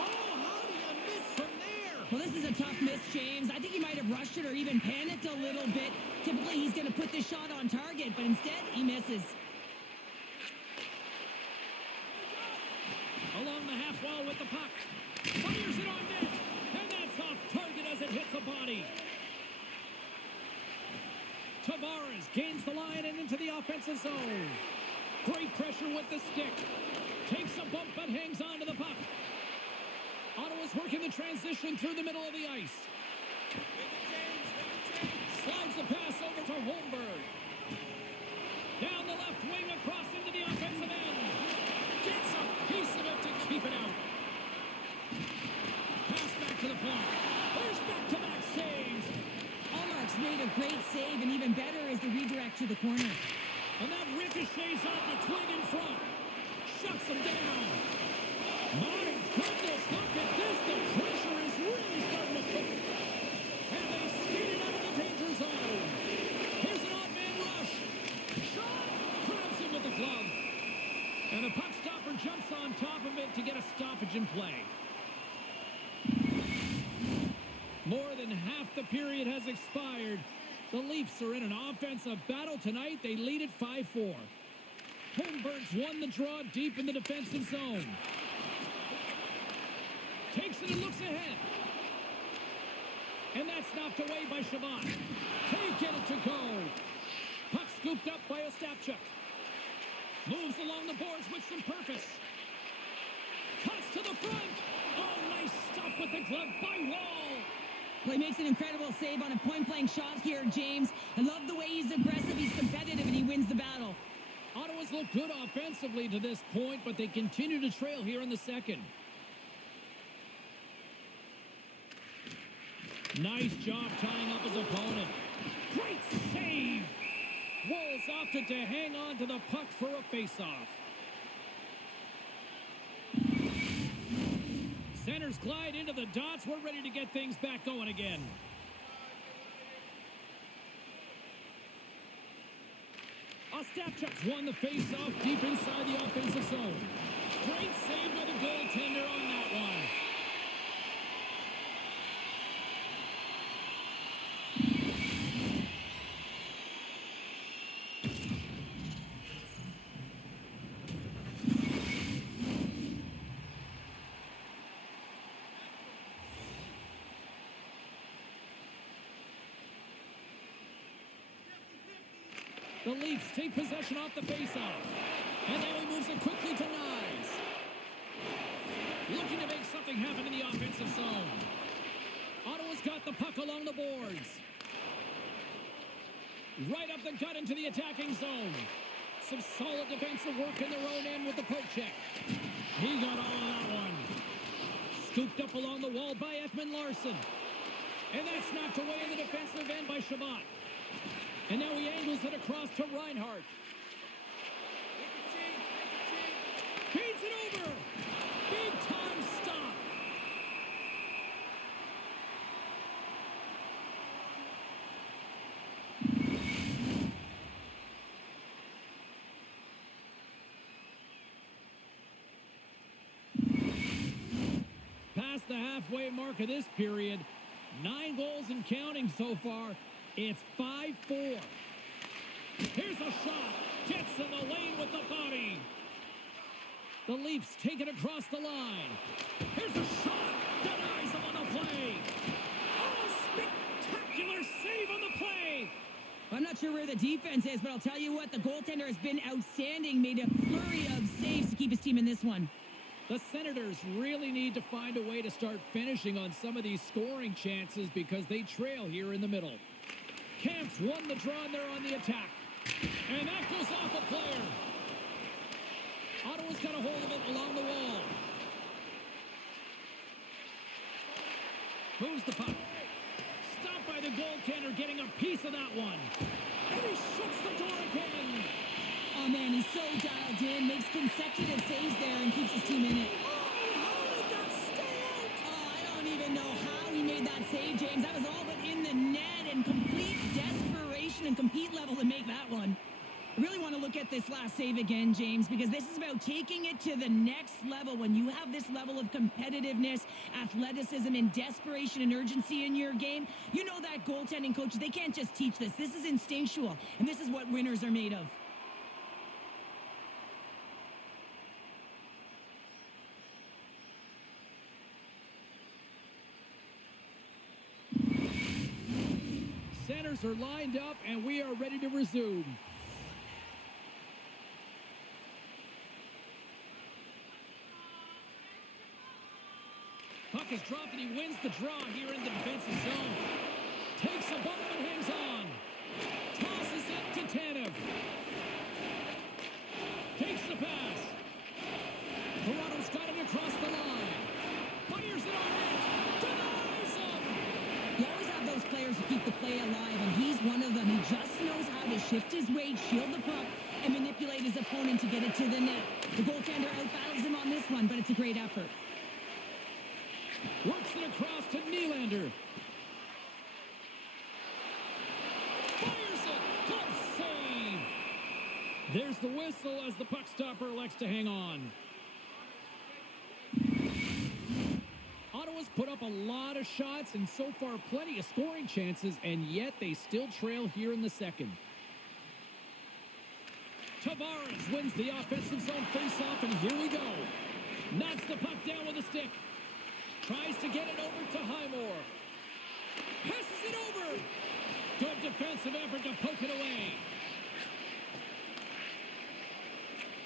Oh, how do you miss from there? Well, this is a tough miss, James. I think he might have rushed it or even panicked a little bit. Typically, he's going to put this shot on target, but instead, he misses. Along the half wall with the puck. Fires it on net. And that's off target as it hits a body. Tavares gains the line and into the offensive zone. Great pressure with the stick. Takes a bump but hangs on to the puck. Ottawa's working the transition through the middle of the ice. Slides the pass over to Holmberg. Down the left wing across into the offensive end. Gets a piece of it to keep it out. Pass back to the point. There's back-to-back saves. Allmark's made a great save, and even better is the redirect to the corner. And that ricochets off the twig in front. Shuts him down. My goodness, look at this. The pressure is really starting to cook. And they skate it out of the danger zone. Here's an odd man rush. Shot. Grabs him with the glove. And the puck stopper jumps on top of it to get a stoppage in play. More than half the period has expired. The Leafs are in an offensive battle tonight. They lead it 5-4. Holmberg's won the draw deep in the defensive zone. Takes it and looks ahead. And that's knocked away by Shabbat. Can't get it to go. Puck scooped up by Ostapchuk. Moves along the boards with some purpose. Cuts to the front. Oh, nice stop with the glove by Wall. Well, he makes an incredible save on a point-blank shot here, James. I love the way he's aggressive, he's competitive, and he wins the battle. Ottawa's looked good offensively to this point, but they continue to trail here in the second. Nice job tying up his opponent. Great save! Wolves opted to hang on to the puck for a face-off. Centers glide into the dots. We're ready to get things back going again. Ostapchuk's won the face-off deep inside the offensive zone. Great save by the goaltender on that one. The Leafs take possession off the faceoff. And now he moves it quickly to Nyes. Looking to make something happen in the offensive zone. Ottawa's got the puck along the boards. Right up the gut into the attacking zone. Some solid defensive work in their own end with the poke check. He got all of that one. Scooped up along the wall by Ekman Larson. And that's knocked away in the defensive end by Shabbat. And now he angles it across to Reinhart. Feeds it over. Big time stop. Past the halfway mark of this period. 9 goals and counting so far. It's 5-4. Here's a shot. Gets in the lane with the body. The Leafs take it across the line. Here's a shot. Denies him on the play. Oh, spectacular save on the play. I'm not sure where the defense is, but I'll tell you what, the goaltender has been outstanding. Made a flurry of saves to keep his team in this one. The Senators really need to find a way to start finishing on some of these scoring chances because they trail here in the middle. Camp's won the draw and they're on the attack. And that goes off a player. Ottawa's got a hold of it along the wall. Moves the puck. Stopped by the goaltender, getting a piece of that one. And he shuts the door again. Oh, man, he's so dialed in. Makes consecutive saves there and keeps his team in it. Oh, how did that stay out? Oh, I don't even know how he made that save, James. That was all but in the net and complete desperation and compete level to make that one. I really want to look at this last save again, James, because this is about taking it to the next level. When you have this level of competitiveness, athleticism, and desperation and urgency in your game, you know that goaltending coaches, they can't just teach this. This is instinctual, and this is what winners are made of. Centers are lined up, and we are ready to resume. Puck is dropped, and he wins the draw here in the defensive zone. Takes a bump and hangs on. Tosses it to Tanev. Takes the pass. Toronto's got it across the line. Fires it on net. Denies him. You always have those players who keep the play alive, and he's one of them. He just knows how to shift his weight, shield the puck, and manipulate his opponent to get it to the net. The goaltender outbattles him on this one, but it's a great effort. Works it across to Nylander. Fires it. Glove save. There's the whistle as the puck stopper elects to hang on. Ottawa's put up a lot of shots and so far plenty of scoring chances, and yet they still trail here in the second. Tavares wins the offensive zone faceoff, and here we go. Knocks the puck down with a stick. Tries to get it over to Highmore. Passes it over. Good defensive effort to poke it away.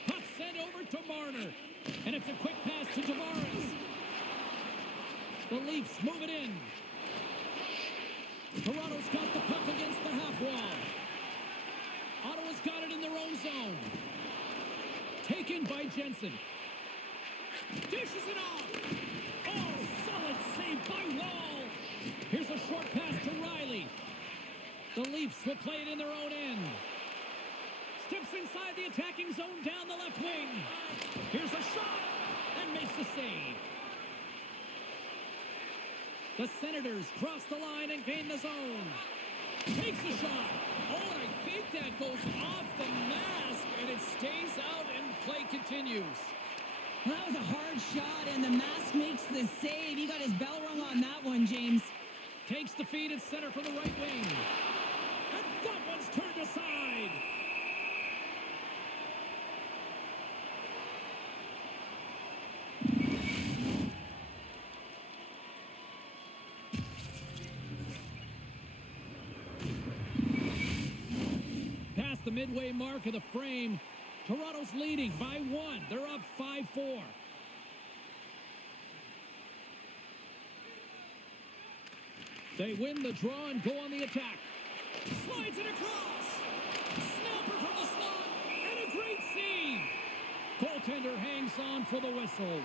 Puck sent over to Marner. And it's a quick pass to Tavares. The Leafs move it in. Toronto's got the puck against the half wall. Ottawa's got it in their own zone. Taken by Jensen. Dishes it off. Oh, solid save by Wall. Here's a short pass to Riley. The Leafs will play it in their own end. Steps inside the attacking zone down the left wing. Here's a shot and makes the save. The Senators cross the line and gain the zone. Takes a shot. Oh, and I think that goes off the mask, and it stays out, and play continues. Well, that was a hard shot, and the mask makes the save. He got his bell rung on that one, James. Takes the feed at center for the right wing. And that one's turned aside. Past the midway mark of the frame, Toronto's leading by 1. They're up 5-4. They win the draw and go on the attack. Slides it across. Snapper from the slot. And a great save. Goaltender hangs on for the whistle.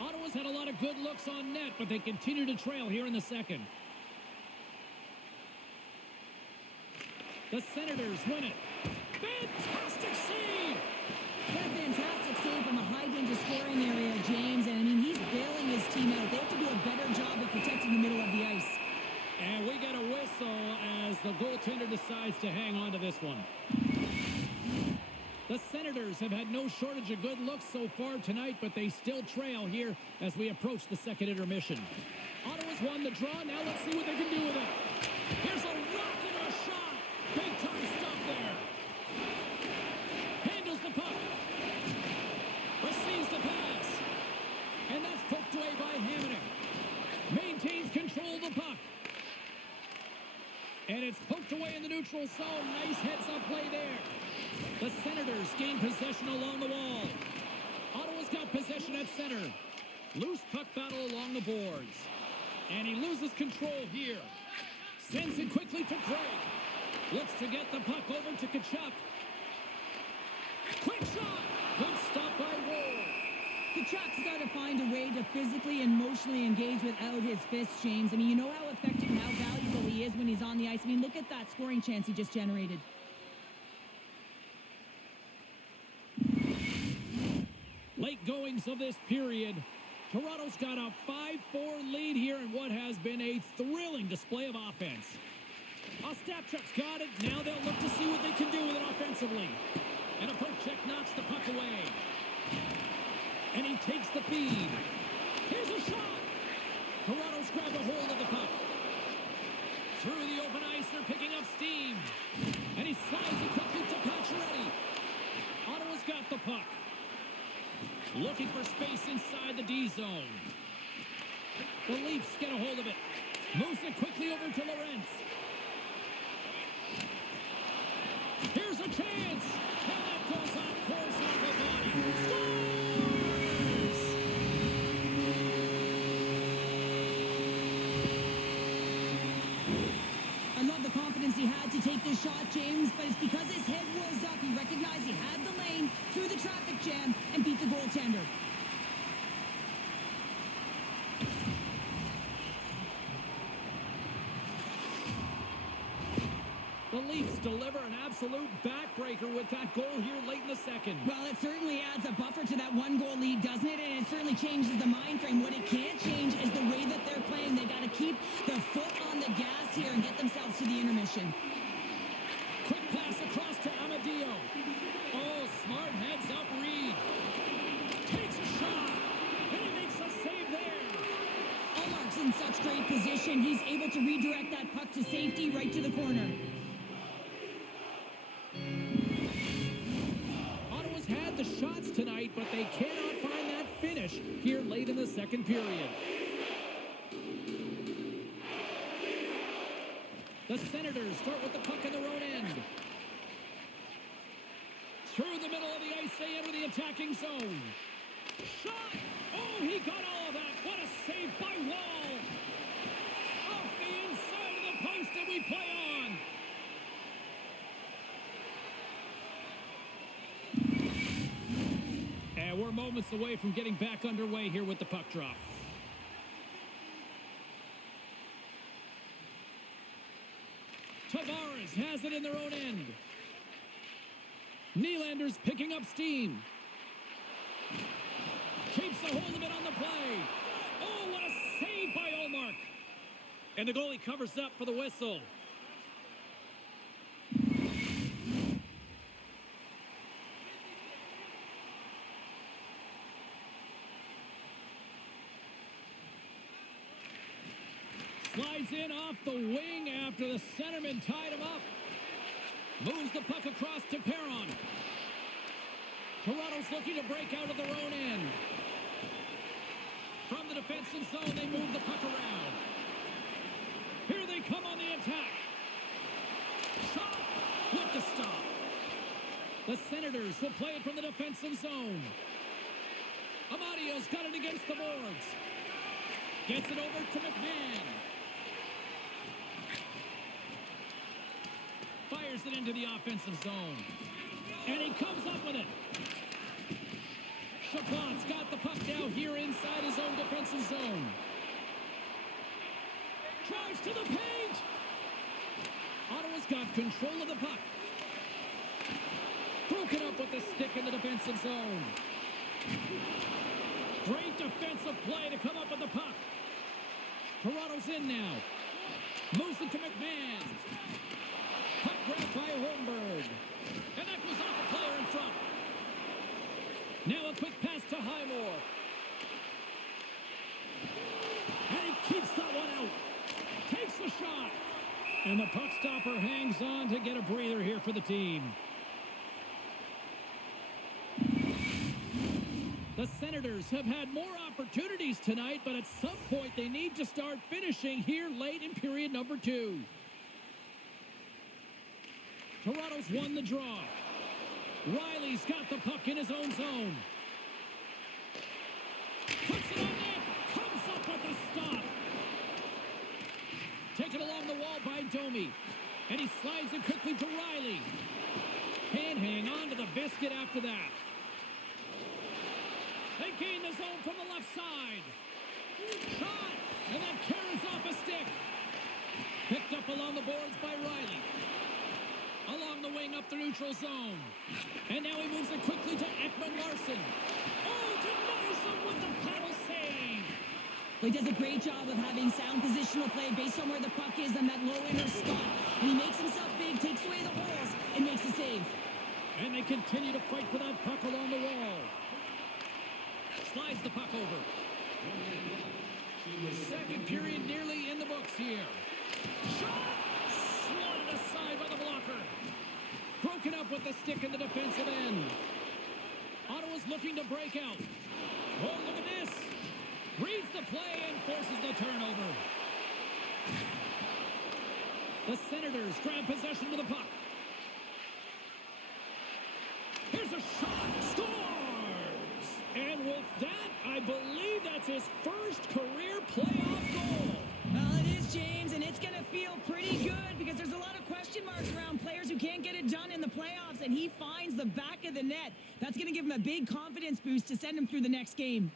Ottawa's had a lot of good looks on net, but they continue to trail here in the second. The Senators win it. Fantastic save! What a fantastic save from a high-danger scoring area, James. And, I mean, he's bailing his team out. They have to do a better job of protecting the middle of the ice. And we get a whistle as the goaltender decides to hang on to this one. The Senators have had no shortage of good looks so far tonight, but they still trail here as we approach the second intermission. Ottawa's won the draw. Now let's see what they can do with it. Here's a rocket of a shot. Big time stop there. Handles the puck. Receives the pass. And that's poked away by Hamonic. Maintains control of the puck. And it's poked away in the neutral zone. Nice heads-up play there. The Senators gain possession along the wall. Ottawa's got possession at center. Loose puck battle along the boards. And he loses control here. Sends it quickly to Craig. Looks to get the puck over to Kachuk. Quick shot. Good stop by Ward. Kachuk's got to find a way to physically and emotionally engage without his fists, James. I mean, you know how effective and how valuable he is when he's on the ice. I mean, look at that scoring chance he just generated. Late goings of this period. Toronto's got a 5-4 lead here in what has been a thrilling display of offense. Ostapchuk's got it. Now they'll look to see what they can do with it offensively. And a poke check knocks the puck away. And he takes the feed. Here's a shot. Toronto's grabbed a hold of the puck. Through the open ice, they're picking up steam. And he slides it quickly to Pacioretty. Ottawa's got the puck. Looking for space inside the D zone. The Leafs get a hold of it. Moves it quickly over to Lorentz. Here's a chance. And that goes off course off the body. Scores! I love the confidence he had to take this shot, James, but it's because his head was up. He recognized he had the lane through the traffic jam and beat the goaltender. The Leafs deliver an absolute backbreaker with that goal here late in the second. Well, it certainly adds a buffer to that one-goal lead, doesn't it? And it certainly changes the mind frame. What it can't change is the way that they're playing. They got to keep their foot on the gas here and get themselves to the intermission. Quick pass across to Amadio. Oh, smart heads-up read. Takes a shot, and he makes a save there. Allmark's in such great position. He's able to redirect that puck to safety right to the corner. Ottawa's had the shots tonight, but they cannot find that finish here late in the second period. The Senators start with the puck in their own end. Through the middle of the ice, they enter the attacking zone. Shot! Oh, he got all of that. What a save by Wall. Off the inside of the post, and we play on. And we're moments away from getting back underway here with the puck drop. Tavares has it in their own end. Nylander's picking up steam. Keeps a hold of it on the play. Oh, what a save by Ullmark. And the goalie covers up for the whistle. Slides in off the wing after the centerman tied him up. Moves the puck across to Perron. Toronto's looking to break out of their own end. From the defensive zone, they move the puck around. Here they come on the attack. Shot with the stop. The Senators will play it from the defensive zone. Amadio's got it against the boards. Gets it over to McMahon. Fires it into the offensive zone. And he comes up with it. Chabot's got the puck now here inside his own defensive zone. Drives to the paint. Ottawa's got control of the puck. Broken up with the stick in the defensive zone. Great defensive play to come up with the puck. Toronto's in now. Moves it to McMahon. Puck grabbed by Holmberg. And that goes off a player in front. Now a quick pass to Highmore. And he keeps that one out. Takes the shot. And the puck stopper hangs on to get a breather here for the team. The Senators have had more opportunities tonight, but at some point they need to start finishing here late in period number 2. Toronto's won the draw. Riley's got the puck in his own zone. Puts it on net. Comes up with the stop. Taken along the wall by Domi. And he slides it quickly to Riley. Can't hang on to the biscuit after that. They gain the zone from the left side. Shot. And that carries off a stick. Picked up along the boards by Riley. Along the wing up the neutral zone. And now he moves it quickly to Ekman Larson. Oh, denies him with the paddle save. Well, he does a great job of having sound positional play based on where the puck is on that low inner spot. And he makes himself big, takes away the holes, and makes a save. And they continue to fight for that puck along the wall. Slides the puck over. Second period nearly in the books here. Shot! Slotted aside by the blocker. Broken up with the stick in the defensive end. Ottawa's looking to break out. Oh, look at this. Reads the play and forces the turnover. The Senators grab possession of the puck. Here's a shot. Scores! And with that, I believe that's his first career playoff goal. Well, it is, James, and it's going to feel pretty good because there's a lot of question marks around players who can't get it done in the playoffs, and he finds the back of the net. That's going to give him a big confidence boost to send him through the next game.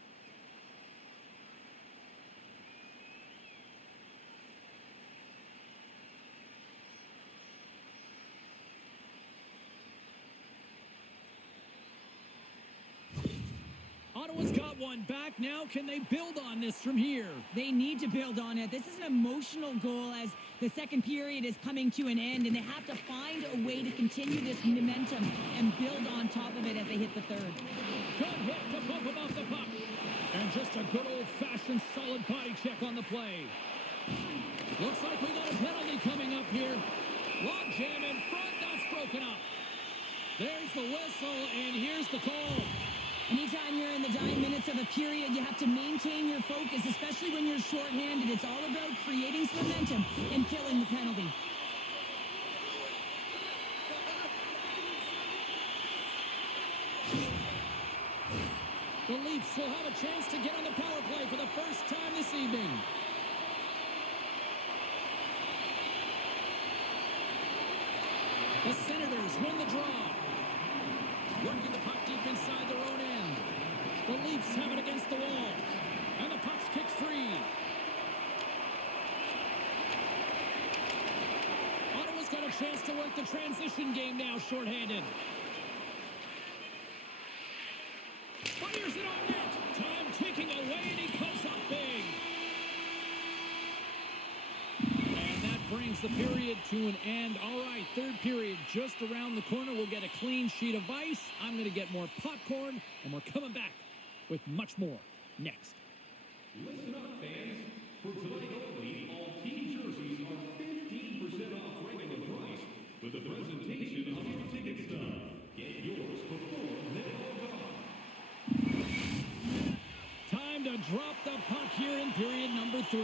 one back now. Can they build on this from here? They need to build on it. This is an emotional goal as the second period is coming to an end, and they have to find a way to continue this momentum and build on top of it as they hit the third. Good hit to bump him off the puck. And just a good old-fashioned solid body check on the play. Looks like we got a penalty coming up here. Log jam in front. That's broken up. There's the whistle, and here's the call. Anytime you're in the dying minutes of a period, you have to maintain your focus, especially when you're shorthanded. It's all about creating some momentum and killing the penalty. The Leafs will have a chance to get on the power play for the first time this evening. The Senators win the draw. Working the puck deep inside their own end. The Leafs have it against the wall. And the puck's kicked free. Ottawa's got a chance to work the transition game now, shorthanded. Fires it on net. Time ticking away, and he comes up big. And that brings the period to an end. All right, third period just around the corner. We'll get a clean sheet of ice. I'm going to get more popcorn, and we're coming back with much more next. Listen up, fans. For tonight only, all team jerseys are 15% off regular price with the presentation of your ticket stub. Get yours before they're all gone. Time to drop the puck here in period number 3.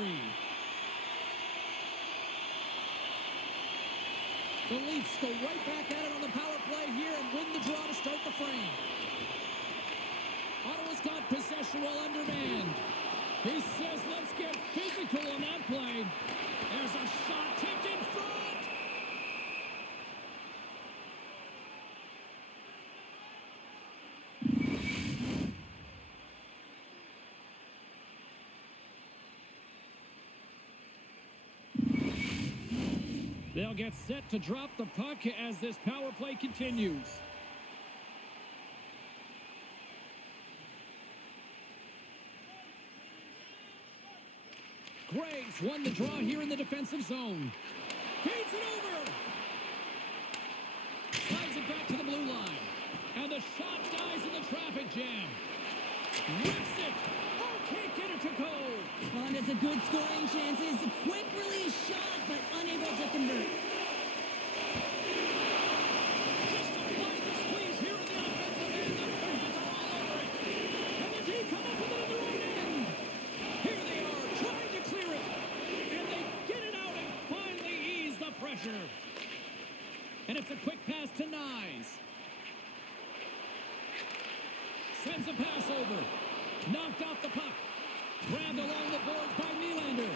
The Leafs go right back at it on the power play here and win the draw to start the frame. Ottawa's got possession while undermanned. He says, let's get physical on that play. There's a shot tipped in front. They'll get set to drop the puck as this power play continues. Graves won the draw here in the defensive zone. Feeds it over. Slides it back to the blue line. And the shot dies in the traffic jam. Rips it. Oh, can't get it to go. Well, and it's a good scoring chances. A quick release shot, but unable to convert. Just a lightning squeeze here in the offensive end. The Bruins are all over it. And the D come up with it in their own end. Here they are, trying to clear it. And they get it out and finally ease the pressure. And it's a quick pass to Nyes. Sends a pass over. Knocked off the puck. Grabbed along the boards by Nylander.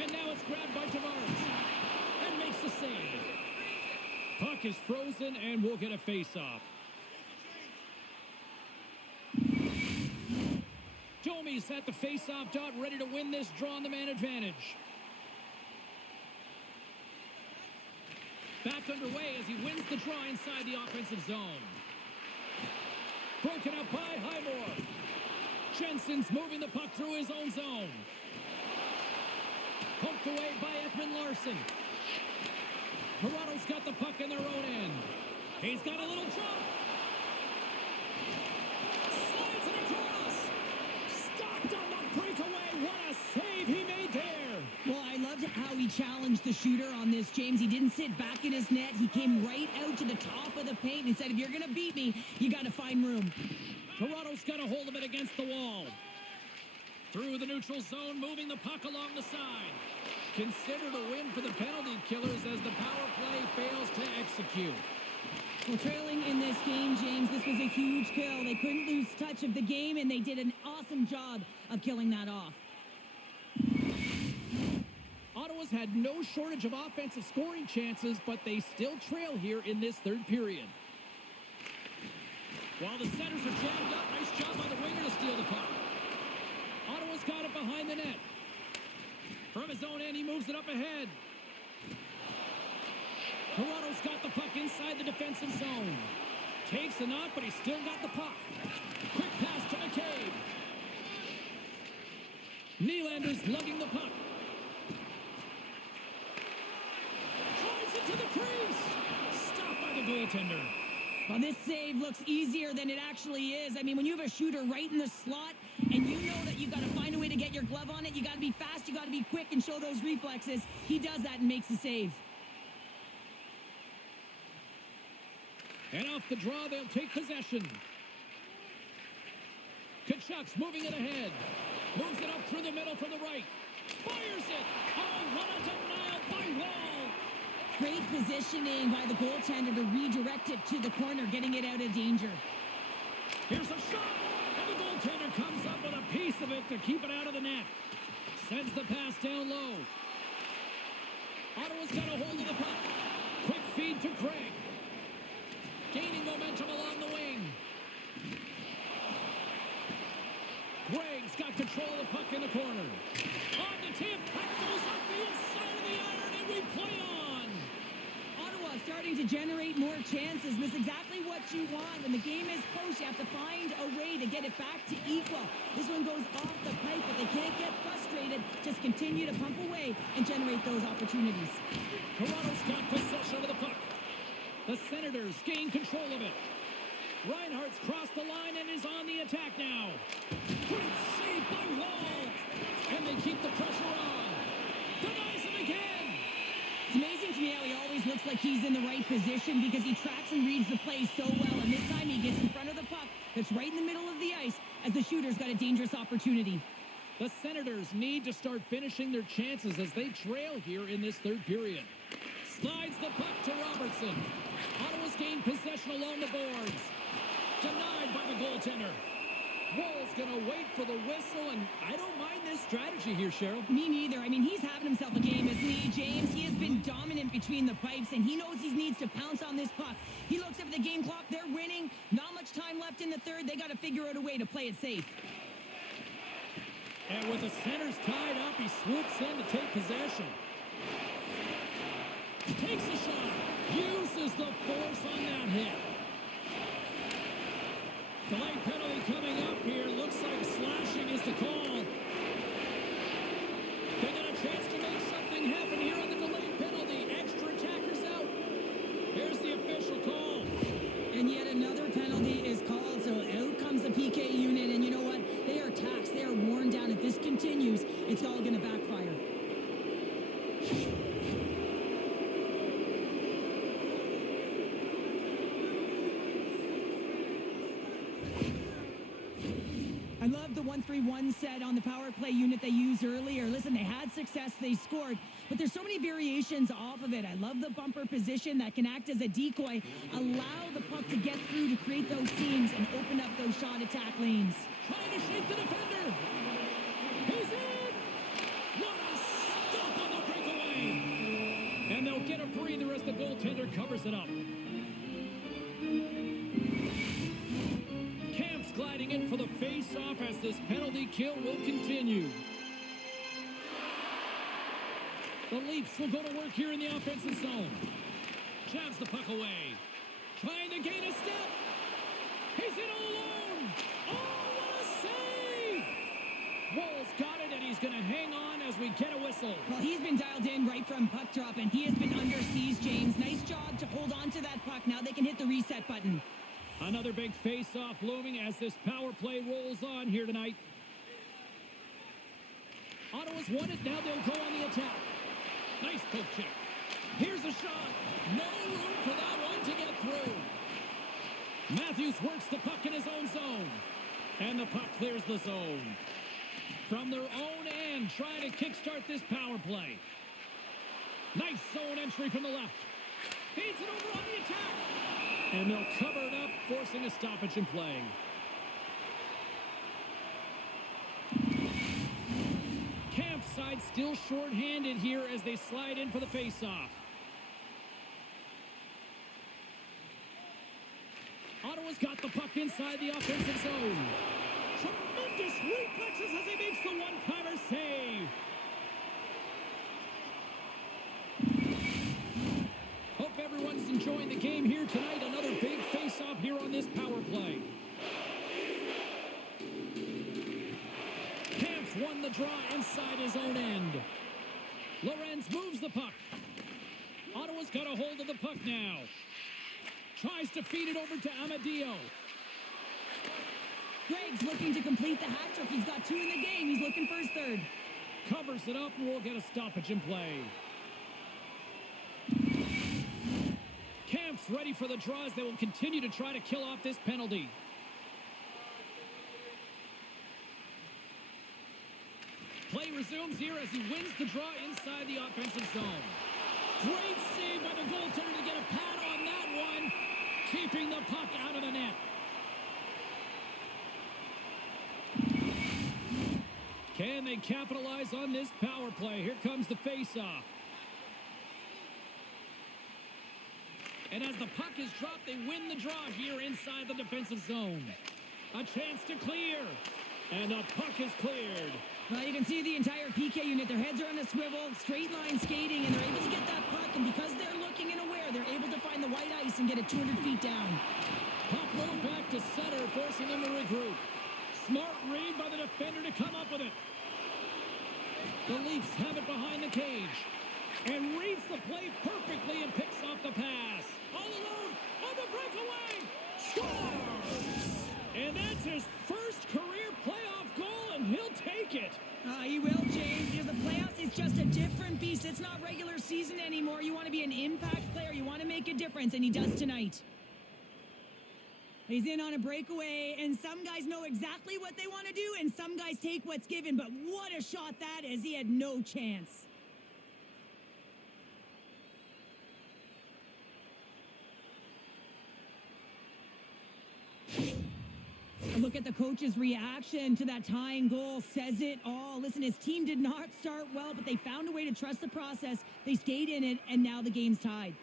And now it's grabbed by Tavares. And makes the save. Puck is frozen, and we'll get a face-off. Domi's at the face-off dot, ready to win this draw on the man advantage. Back underway as he wins the draw inside the offensive zone. Broken up by Highmore. Jensen's moving the puck through his own zone. Poked away by Ekman-Larsson. Toronto's got the puck in their own end. He's got a little jump. Slides it across. Stopped on the breakaway. What a save he made there. Well, I loved how he challenged the shooter on this, James. He didn't sit back in his net. He came right out to the top of the paint and said, if you're going to beat me, you got to find room. Toronto's got a hold of it against the wall. Through the neutral zone, moving the puck along the side. Considered a win for the penalty killers as the power play fails to execute. Well, trailing in this game, James, this was a huge kill. They couldn't lose touch of the game, and they did an awesome job of killing that off. Ottawa's had no shortage of offensive scoring chances, but they still trail here in this third period. While the centers are jammed up, nice job by the winger to steal the puck. Ottawa's got it behind the net. From his own end, he moves it up ahead. Toronto's got the puck inside the defensive zone. Takes a knock, but he's still got the puck. Quick pass to McCabe. Nylander's lugging the puck. Drives it to the crease. Stopped by the goaltender. Well, this save looks easier than it actually is. I mean, when you have a shooter right in the slot and you know that you've got to find a way to get your glove on it, you got to be fast, you got to be quick and show those reflexes. He does that and makes the save. And off the draw, they'll take possession. Kachuk's moving it ahead. Moves it up through the middle from the right. Fires it. Oh, what a denial by Wall. Great positioning by the goaltender to redirect it to the corner, getting it out of danger. Here's a shot. And the goaltender comes up with a piece of it to keep it out of the net. Sends the pass down low. Ottawa's got a hold of the puck. Quick feed to Craig. Gaining momentum along the wing. Greg's got control of the puck in the corner. On the tip, puck goes up the inside of the iron, and we play on. Ottawa starting to generate more chances. This is exactly what you want. When the game is close, you have to find a way to get it back to equal. This one goes off the pipe, but they can't get frustrated. Just continue to pump away and generate those opportunities. Toronto's got possession of the puck. The Senators gain control of it. Reinhardt's crossed the line and is on the attack now. Great save by Wall. And they keep the pressure on. Denies him again. It's amazing to me how he always looks like he's in the right position because he tracks and reads the play so well. And this time he gets in front of the puck that's right in the middle of the ice as the shooter's got a dangerous opportunity. The Senators need to start finishing their chances as they trail here in this third period. Slides the puck to Robertson. Ottawa's gained possession along the boards. Denied by the goaltender. Wall's going to wait for the whistle, and I don't mind this strategy here, Cheryl. Me neither. I mean, he's having himself a game, isn't he, James? He has been dominant between the pipes, and he knows he needs to pounce on this puck. He looks up at the game clock. They're winning. Not much time left in the third. They got to figure out a way to play it safe. And with the centers tied up, he swoops in to take possession. Takes a shot. Uses the force on that hit. Delayed penalty coming up here. Looks like slashing is the call. They got a chance to make something happen here on the delayed penalty. Extra attackers out. Here's the official call. And yet another penalty is called, so out comes the PK unit. And you know what? They are taxed. They are worn down. If this continues, it's all going to backfire. I love the 1-3-1 set on the power play unit they used earlier. Listen, they had success, they scored, but there's so many variations off of it. I love the bumper position that can act as a decoy, allow the puck to get through to create those seams and open up those shot attack lanes. Trying to shake the defender. He's in. What a stop on the breakaway. And they'll get a breather as the goaltender covers it up. Gliding in for the face-off as this penalty kill will continue. The Leafs will go to work here in the offensive zone. Jabs the puck away. Trying to gain a step. He's in all alone. Oh, what a save! Wall's got it, and he's going to hang on as we get a whistle. Well, he's been dialed in right from puck drop, and he has been under siege, James. Nice job to hold on to that puck. Now they can hit the reset button. Another big face-off looming as this power play rolls on here tonight. Ottawa's won it. Now they'll go on the attack. Nice poke check. Here's a shot. No room for that one to get through. Matthews works the puck in his own zone. And the puck clears the zone. From their own end, trying to kickstart this power play. Nice zone entry from the left. Feeds it over on the attack. And they'll cover it up, forcing a stoppage in play. Camp's side still short-handed here as they slide in for the face-off. Ottawa's got the puck inside the offensive zone. Tremendous reflexes as he makes the one-timer save. Hope everyone's enjoying the game here tonight. Another big face-off here on this power play. Camp's Leafs won the draw inside his own end. Lorenz moves the puck. Ottawa's got a hold of the puck now. Tries to feed it over to Amadio. Gregg's looking to complete the hat trick. He's got 2 in the game. He's looking for his third. Covers it up and we'll get a stoppage in play. Camp's ready for the draws. They will continue to try to kill off this penalty. Play resumes here as he wins the draw inside the offensive zone. Great save by the goaltender to get a pad on that one, keeping the puck out of the net. Can they capitalize on this power play? Here comes the face-off. And as the puck is dropped, they win the draw here inside the defensive zone. A chance to clear. And the puck is cleared. Well, you can see the entire PK unit. Their heads are on a swivel, straight line skating, and they're able to get that puck. And because they're looking and aware, they're able to find the white ice and get it 200 feet down. Puck moved back to center, forcing them to regroup. Smart read by the defender to come up with it. The Leafs have it behind the cage. And reads the play perfectly and picks off the pass. All alone on the breakaway. Scores! And that's his first career playoff goal, and he'll take it. He will, James, because the playoffs is just a different beast. It's not regular season anymore. You want to be an impact player. You want to make a difference, and he does tonight. He's in on a breakaway, and some guys know exactly what they want to do, and some guys take what's given. But what a shot that is. He had no chance. Look at the coach's reaction to that tying goal. Says it all. Listen, his team did not start well, but they found a way to trust the process. They stayed in it, and now the game's tied.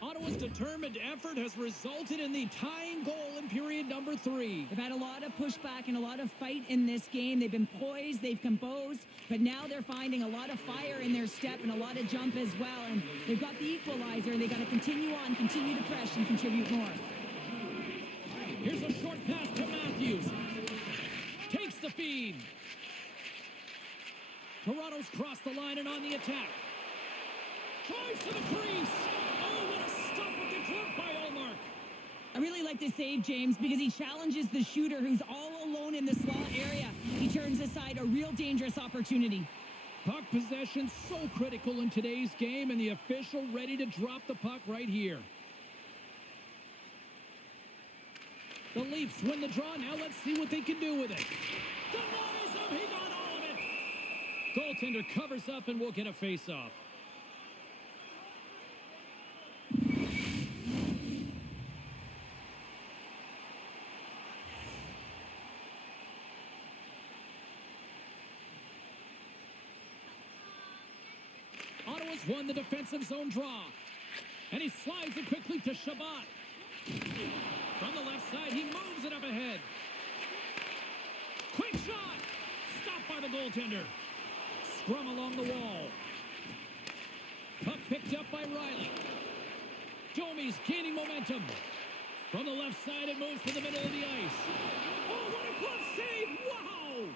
Ottawa's determined effort has resulted in the tying goal in period number 3. They've had a lot of pushback and a lot of fight in this game. They've been poised, they've composed, but now they're finding a lot of fire in their step and a lot of jump as well. And they've got the equalizer, and they've got to continue on, continue to press, and contribute more. Here's a short pass to Matthews. Takes the feed. Toronto's crossed the line and on the attack. Drives to the crease. Oh, what a stop with the glove by Olmark. I really like this save, James, because he challenges the shooter who's all alone in the slot area. He turns aside a real dangerous opportunity. Puck possession so critical in today's game, and the official ready to drop the puck right here. The Leafs win the draw. Now let's see what they can do with it. Denies him. He got all of it. Goaltender covers up, and we'll get a face-off. Ottawa's won the defensive zone draw. And he slides it quickly to Shabbat. From the left side, he moves it up ahead. Quick shot! Stopped by the goaltender. Scrum along the wall. Puck picked up by Riley. Domi's gaining momentum. From the left side, it moves to the middle of the ice. Oh, what a glove save! Wow!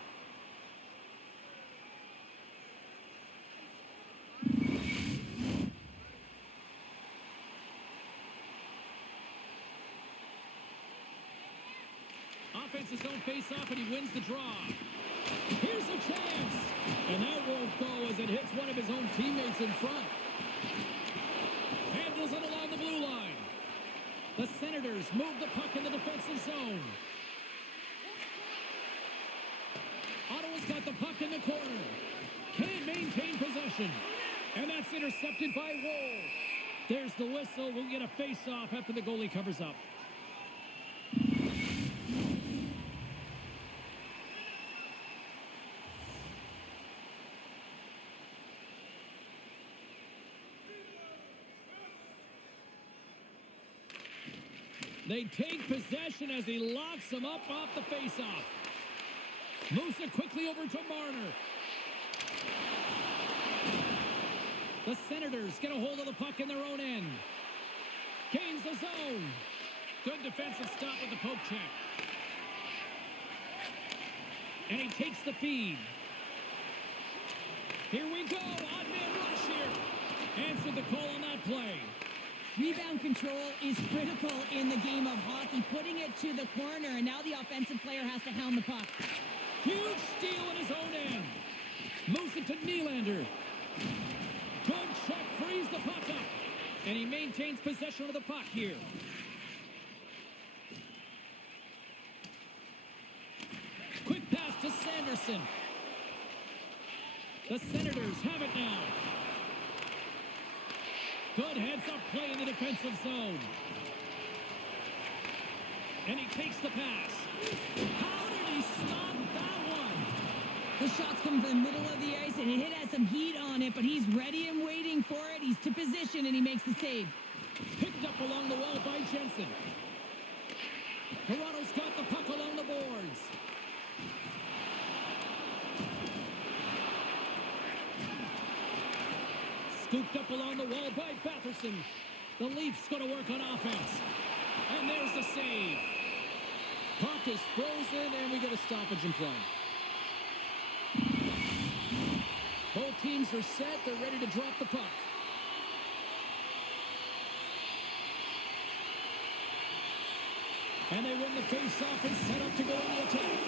Offensive zone face-off, and he wins the draw. Here's a chance. And that won't go as it hits one of his own teammates in front. Handles it along the blue line. The Senators move the puck in the defensive zone. Ottawa's got the puck in the corner. Can't maintain possession. And that's intercepted by Woll. There's the whistle. We'll get a face-off after the goalie covers up. They take possession as he locks him up off the faceoff. Moves it quickly over to Marner. The Senators get a hold of the puck in their own end. Gains the zone. Good defensive stop with the poke check. And he takes the feed. Here we go. Odd man rush here. Answered the call on that play. Rebound control is critical in the game of hockey, putting it to the corner, and now the offensive player has to hound the puck. Huge steal in his own end. Moves it to Nylander. Good check, frees the puck up. And he maintains possession of the puck here. Quick pass to Sanderson. The Senators have it now. Good heads-up play in the defensive zone. And he takes the pass. How did he stop that one? The shot's coming from the middle of the ice, and it has some heat on it, but he's ready and waiting for it. He's to position, and he makes the save. Picked up along the wall by Jensen. Toronto's got the puck along the boards. Scooped up along the wall by Batherson. The Leafs going to work on offense. And there's the save. Puck is frozen, and we get a stoppage in play. Both teams are set. They're ready to drop the puck. And they win the face-off and set up to go on the attack.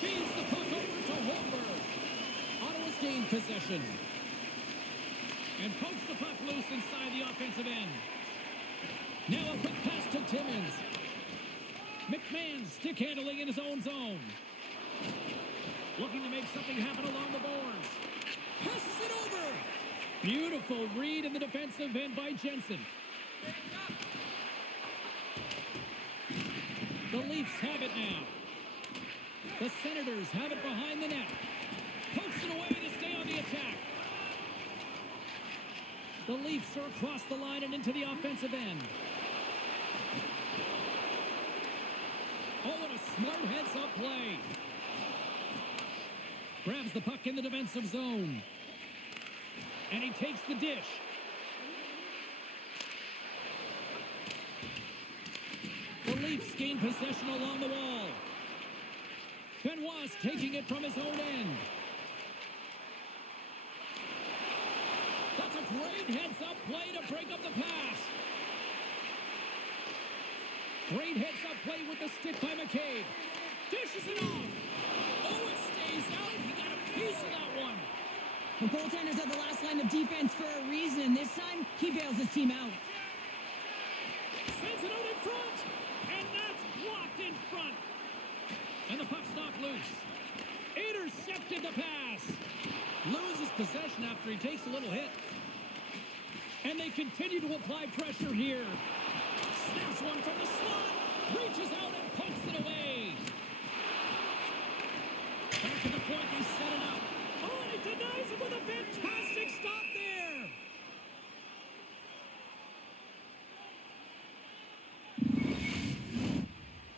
Feeds the puck over to Holmberg. Ottawa's gained possession. And pokes the puck loose inside the offensive end. Now a quick pass to Timmins. McMahon stick handling in his own zone. Looking to make something happen along the boards. Passes it over. Beautiful read in the defensive end by Jensen. The Leafs have it now. The Senators have it behind the net. Pokes it away to stay on the attack. The Leafs are across the line and into the offensive end. Oh, what a smart heads-up play. Grabs the puck in the defensive zone. And he takes the dish. The Leafs gain possession along the wall. Benoit's taking it from his own end. That's a great heads-up play to break up the pass. Great heads-up play with the stick by McCabe. Dishes it off. Oh, it stays out. He got a piece of that one. The goaltenders are the last line of defense for a reason, and this time, he bails his team out. Sends it out in front. And that's blocked in front. And the puck's knocked loose. Intercepted the pass. Loses possession after he takes a little hit. And they continue to apply pressure here. Snaps one from the slot. Reaches out and pokes it away. Back at the point, they set it up. Oh, and he denies it with a fantastic stop there.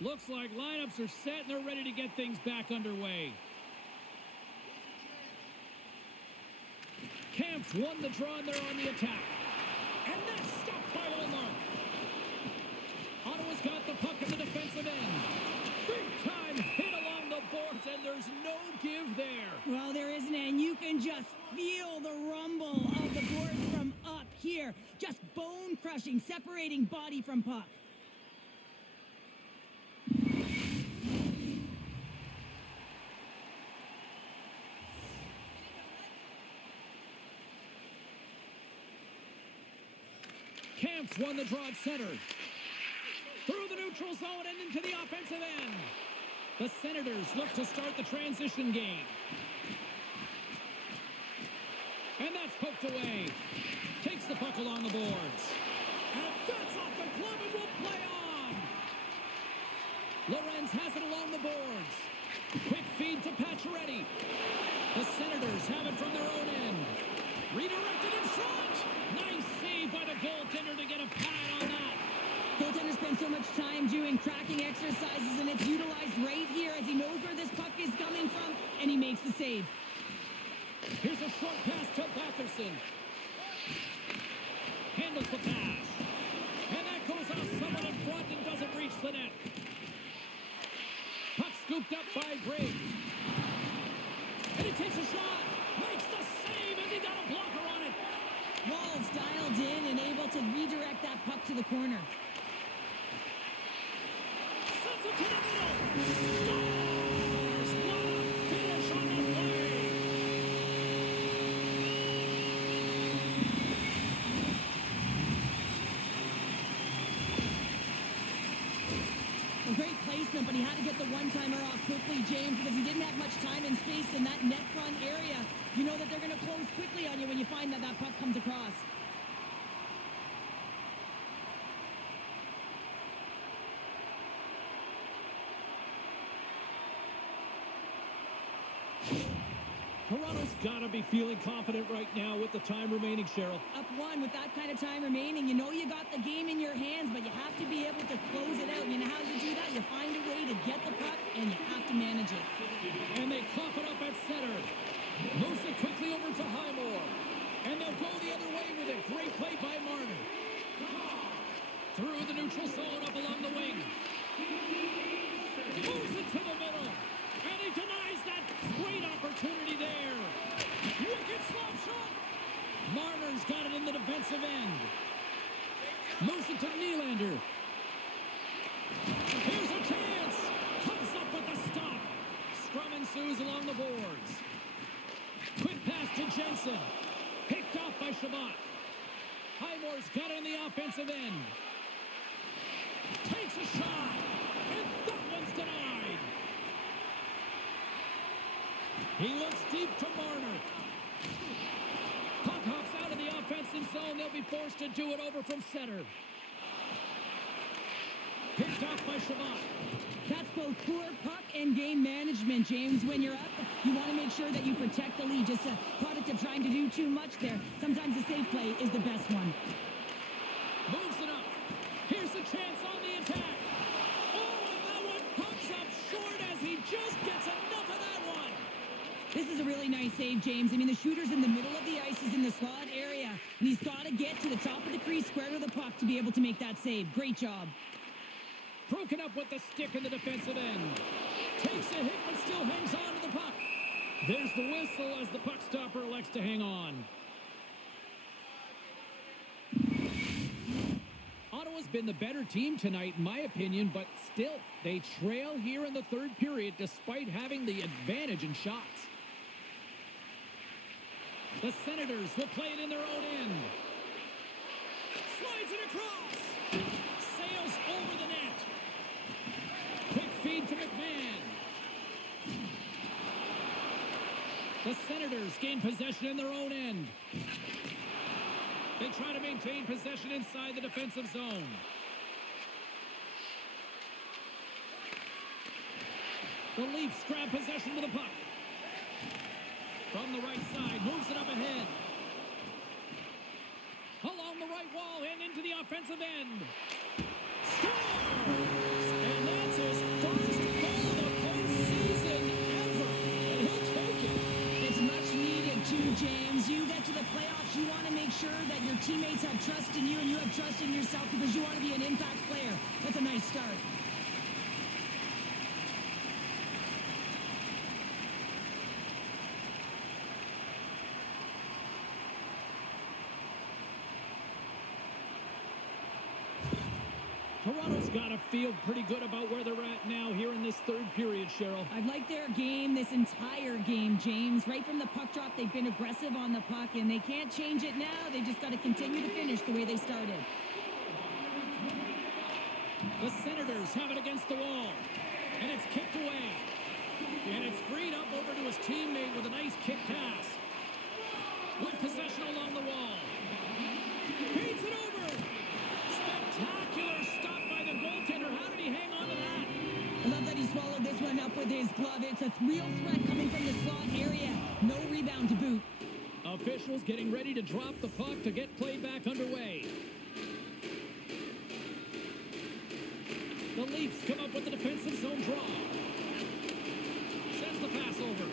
Looks like lineups are set and they're ready to get things back underway. Camps won the draw and they're on the attack. And that's stopped by Olmark. Ottawa's got the puck in the defensive end. Big time hit along the boards and there's no give there. Well, there isn't, and you can just feel the rumble of the boards from up here. Just bone crushing, separating body from puck. Camps won the draw at center. Through the neutral zone and into the offensive end. The Senators look to start the transition game. And that's poked away. Takes the puck along the boards. And that's off the glove and will play on. Lorenz has it along the boards. Quick feed to Pacioretty. The Senators have it from their own end. Redirected in front. Nice save by the goaltender to get a pad on that. Goaltender spends so much time doing tracking exercises, and it's utilized right here as he knows where this puck is coming from, and he makes the save. Here's a short pass to Batherson. Handles the pass. And that goes off someone in front and doesn't reach the net. scooped up by Briggs. And he takes a shot. Makes the save, and he got a blocker on it. Wall's dialed in and able to redirect that puck to the corner. Sends it to the middle. Scores! What a finish on the play. A great placement, but he had to get the one-timer off quickly, James, because he didn't have much time and space in that net front area. You know that they're going to close quickly on you when you find that that puck comes across. Toronto's got to be feeling confident right now with the time remaining, Cheryl. Up one with that kind of time remaining. You know you got the game in your hands, but you have to be able to close it out. You know how you do that? You find a way to get the puck, and you have to manage it. And they cough it up at center. Moves it quickly over to Highmore. And they'll go the other way with it. Great play by Marner. Through the neutral zone up along the wing. Moves it to the middle. And he denies that great opportunity there. Wicked slap shot. Marner's got it in the defensive end. Moves it to Nylander. Here's a chance. Comes up with the stop. Scrum ensues along the boards. Quick pass to Jensen. Picked off by Shabbat. Highmore's got it in the offensive end. Takes a shot. And that one's denied. He looks deep to Marner. Puck hops out of the offensive zone. They'll be forced to do it over from center. Picked off by Shabbat. That's both poor puck and game management, James. When you're up, you want to make sure that you protect the lead. Just a product of trying to do too much there. Sometimes the safe play is the best one. Moves it up. Here's a chance on the attack. Oh, and that one comes up short as he just gets enough of that one. This is a really nice save, James. I mean, the shooter's in the middle of the ice. He's in the slot area, and he's got to get to the top of the crease, square to the puck, to be able to make that save. Great job. Broken up with the stick in the defensive end. Takes a hit, but still hangs on to the puck. There's the whistle as the puck stopper elects to hang on. Ottawa's been the better team tonight, in my opinion, but still, they trail here in the third period despite having the advantage in shots. The Senators will play it in their own end. Slides it across. Sails over the net. Quick feed to McMahon. The Senators gain possession in their own end. They try to maintain possession inside the defensive zone. The Leafs grab possession with the puck. From the right side, moves it up ahead. Along the right wall and into the offensive end. Scores! And that's his first goal of the postseason ever. And he'll take it. It's much needed too, James. You get to the playoffs, you want to make sure that your teammates have trust in you and you have trust in yourself because you want to be an impact player. That's a nice start. Toronto's got to feel pretty good about where they're at now here in this third period, Cheryl. I've liked their game this entire game, James. Right from the puck drop, they've been aggressive on the puck, and they can't change it now. They just got to continue to finish the way they started. The Senators have it against the wall, and it's kicked away. And it's freed up over to his teammate with a nice kick pass. With possession along the wall. Beats it over. Spectacular stop by the goaltender. How did he hang on to that? I love that he swallowed this one up with his glove. It's a real threat coming from the slot area. No rebound to boot. Officials getting ready to drop the puck to get play back underway. The Leafs come up with the defensive zone draw. Sends the pass over.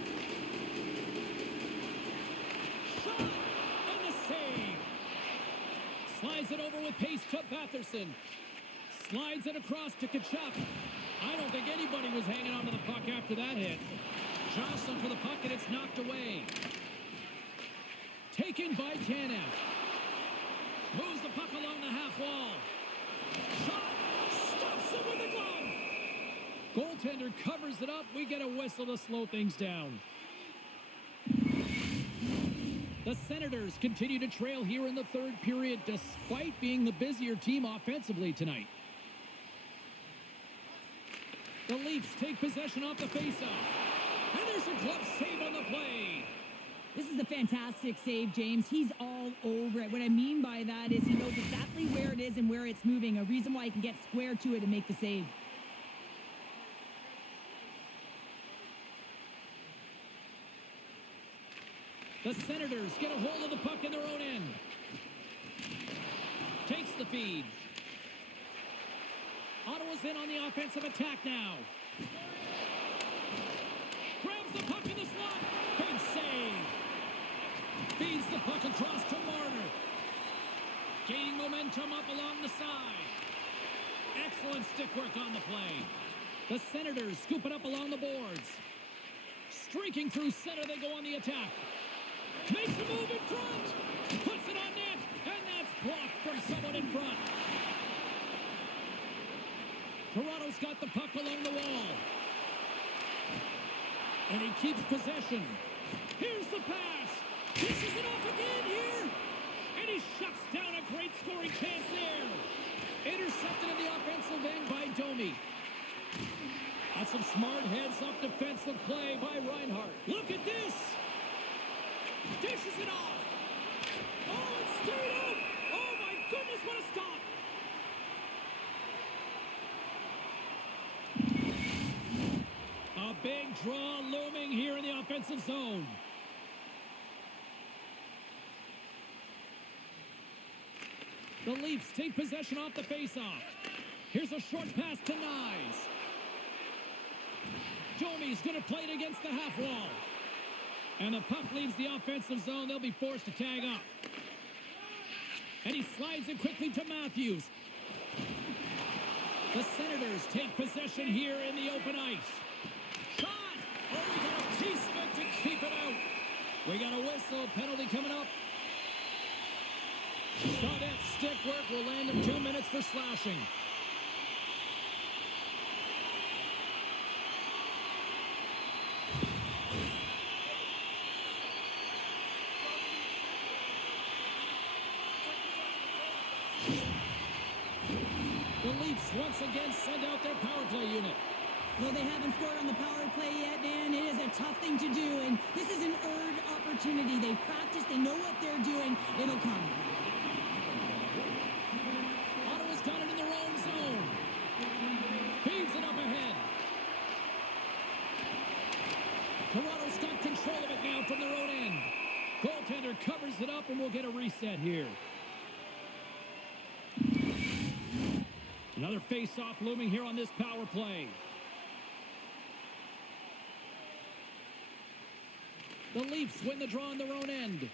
Shot! And the save! Slides it over with pace to Batherson. Slides it across to Kachuk. I don't think anybody was hanging on to the puck after that hit. Jostling for the puck, and it's knocked away. Taken by Tanev. Moves the puck along the half wall. Shot! Stops it with the glove! Goaltender covers it up. We get a whistle to slow things down. The Senators continue to trail here in the third period, despite being the busier team offensively tonight. The Leafs take possession off the faceoff. And there's a glove save on the play. This is a fantastic save, James. He's all over it. What I mean by that is he knows exactly where it is and where it's moving. A reason why he can get square to it and make the save. The Senators get a hold of the puck in their own end. Takes the feed. Ottawa's in on the offensive attack now. Grabs the puck in the slot. Big save. Feeds the puck across to Marner. Gaining momentum up along the side. Excellent stick work on the play. The Senators scoop it up along the boards. Streaking through center, they go on the attack. Makes a move in front. Puts it on net. And that's blocked from someone in front. Toronto's got the puck along the wall. And he keeps possession. Here's the pass. Dishes it off again here. And he shuts down a great scoring chance there. Intercepted in the offensive end by Domi. That's some smart heads-up defensive play by Reinhart. Look at this. Dishes it off. Oh, it's straight out. Oh, my goodness, what a stop. A big draw looming here in the offensive zone. The Leafs take possession off the faceoff. Here's a short pass to Nyes. Domi's going to play it against the half wall. And the puck leaves the offensive zone. They'll be forced to tag up. And he slides it quickly to Matthews. The Senators take possession here in the open ice. Shot! Oh, we got a piece of it to keep it out. We got a whistle. Penalty coming up. Gaudet's stick work will land him 2 minutes for slashing. The Leafs once again send out their power play unit. Well, they haven't scored on the power play yet, man. It is a tough thing to do, and this is an earned opportunity. They practice, they know what they're doing. It'll come. Ottawa's got it in their own zone. Feeds it up ahead. Toronto's got control of it now from their own end. Goaltender covers it up, and we'll get a reset here. Another face-off looming here on this power play. The Leafs win the draw on their own end.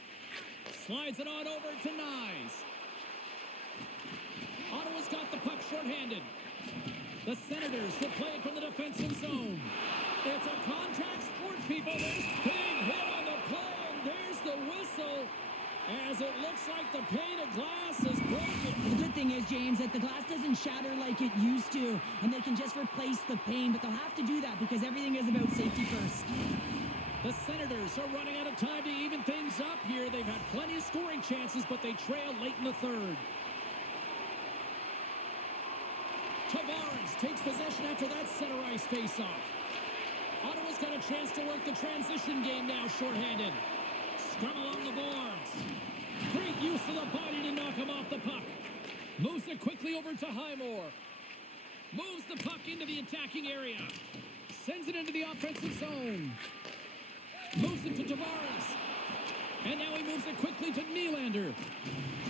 Slides it on over to Nyes. Ottawa's got the puck shorthanded. The Senators will play it from the defensive zone. It's a contact sport, people. There's big hit on the play, and there's the whistle. As it looks like the pane of glass is broken. The good thing is, James, that the glass doesn't shatter like it used to, and they can just replace the pane, but they'll have to do that because everything is about safety first. The Senators are running out of time to even things up here. They've had plenty of scoring chances, but they trail late in the third. Tavares takes possession after that center ice faceoff. Ottawa's got a chance to work the transition game now, shorthanded. Scrum along the boards. Great use of the body to knock him off the puck. Moves it quickly over to Highmore. Moves the puck into the attacking area. Sends it into the offensive zone. Moves it to Tavares. And now he moves it quickly to Nylander.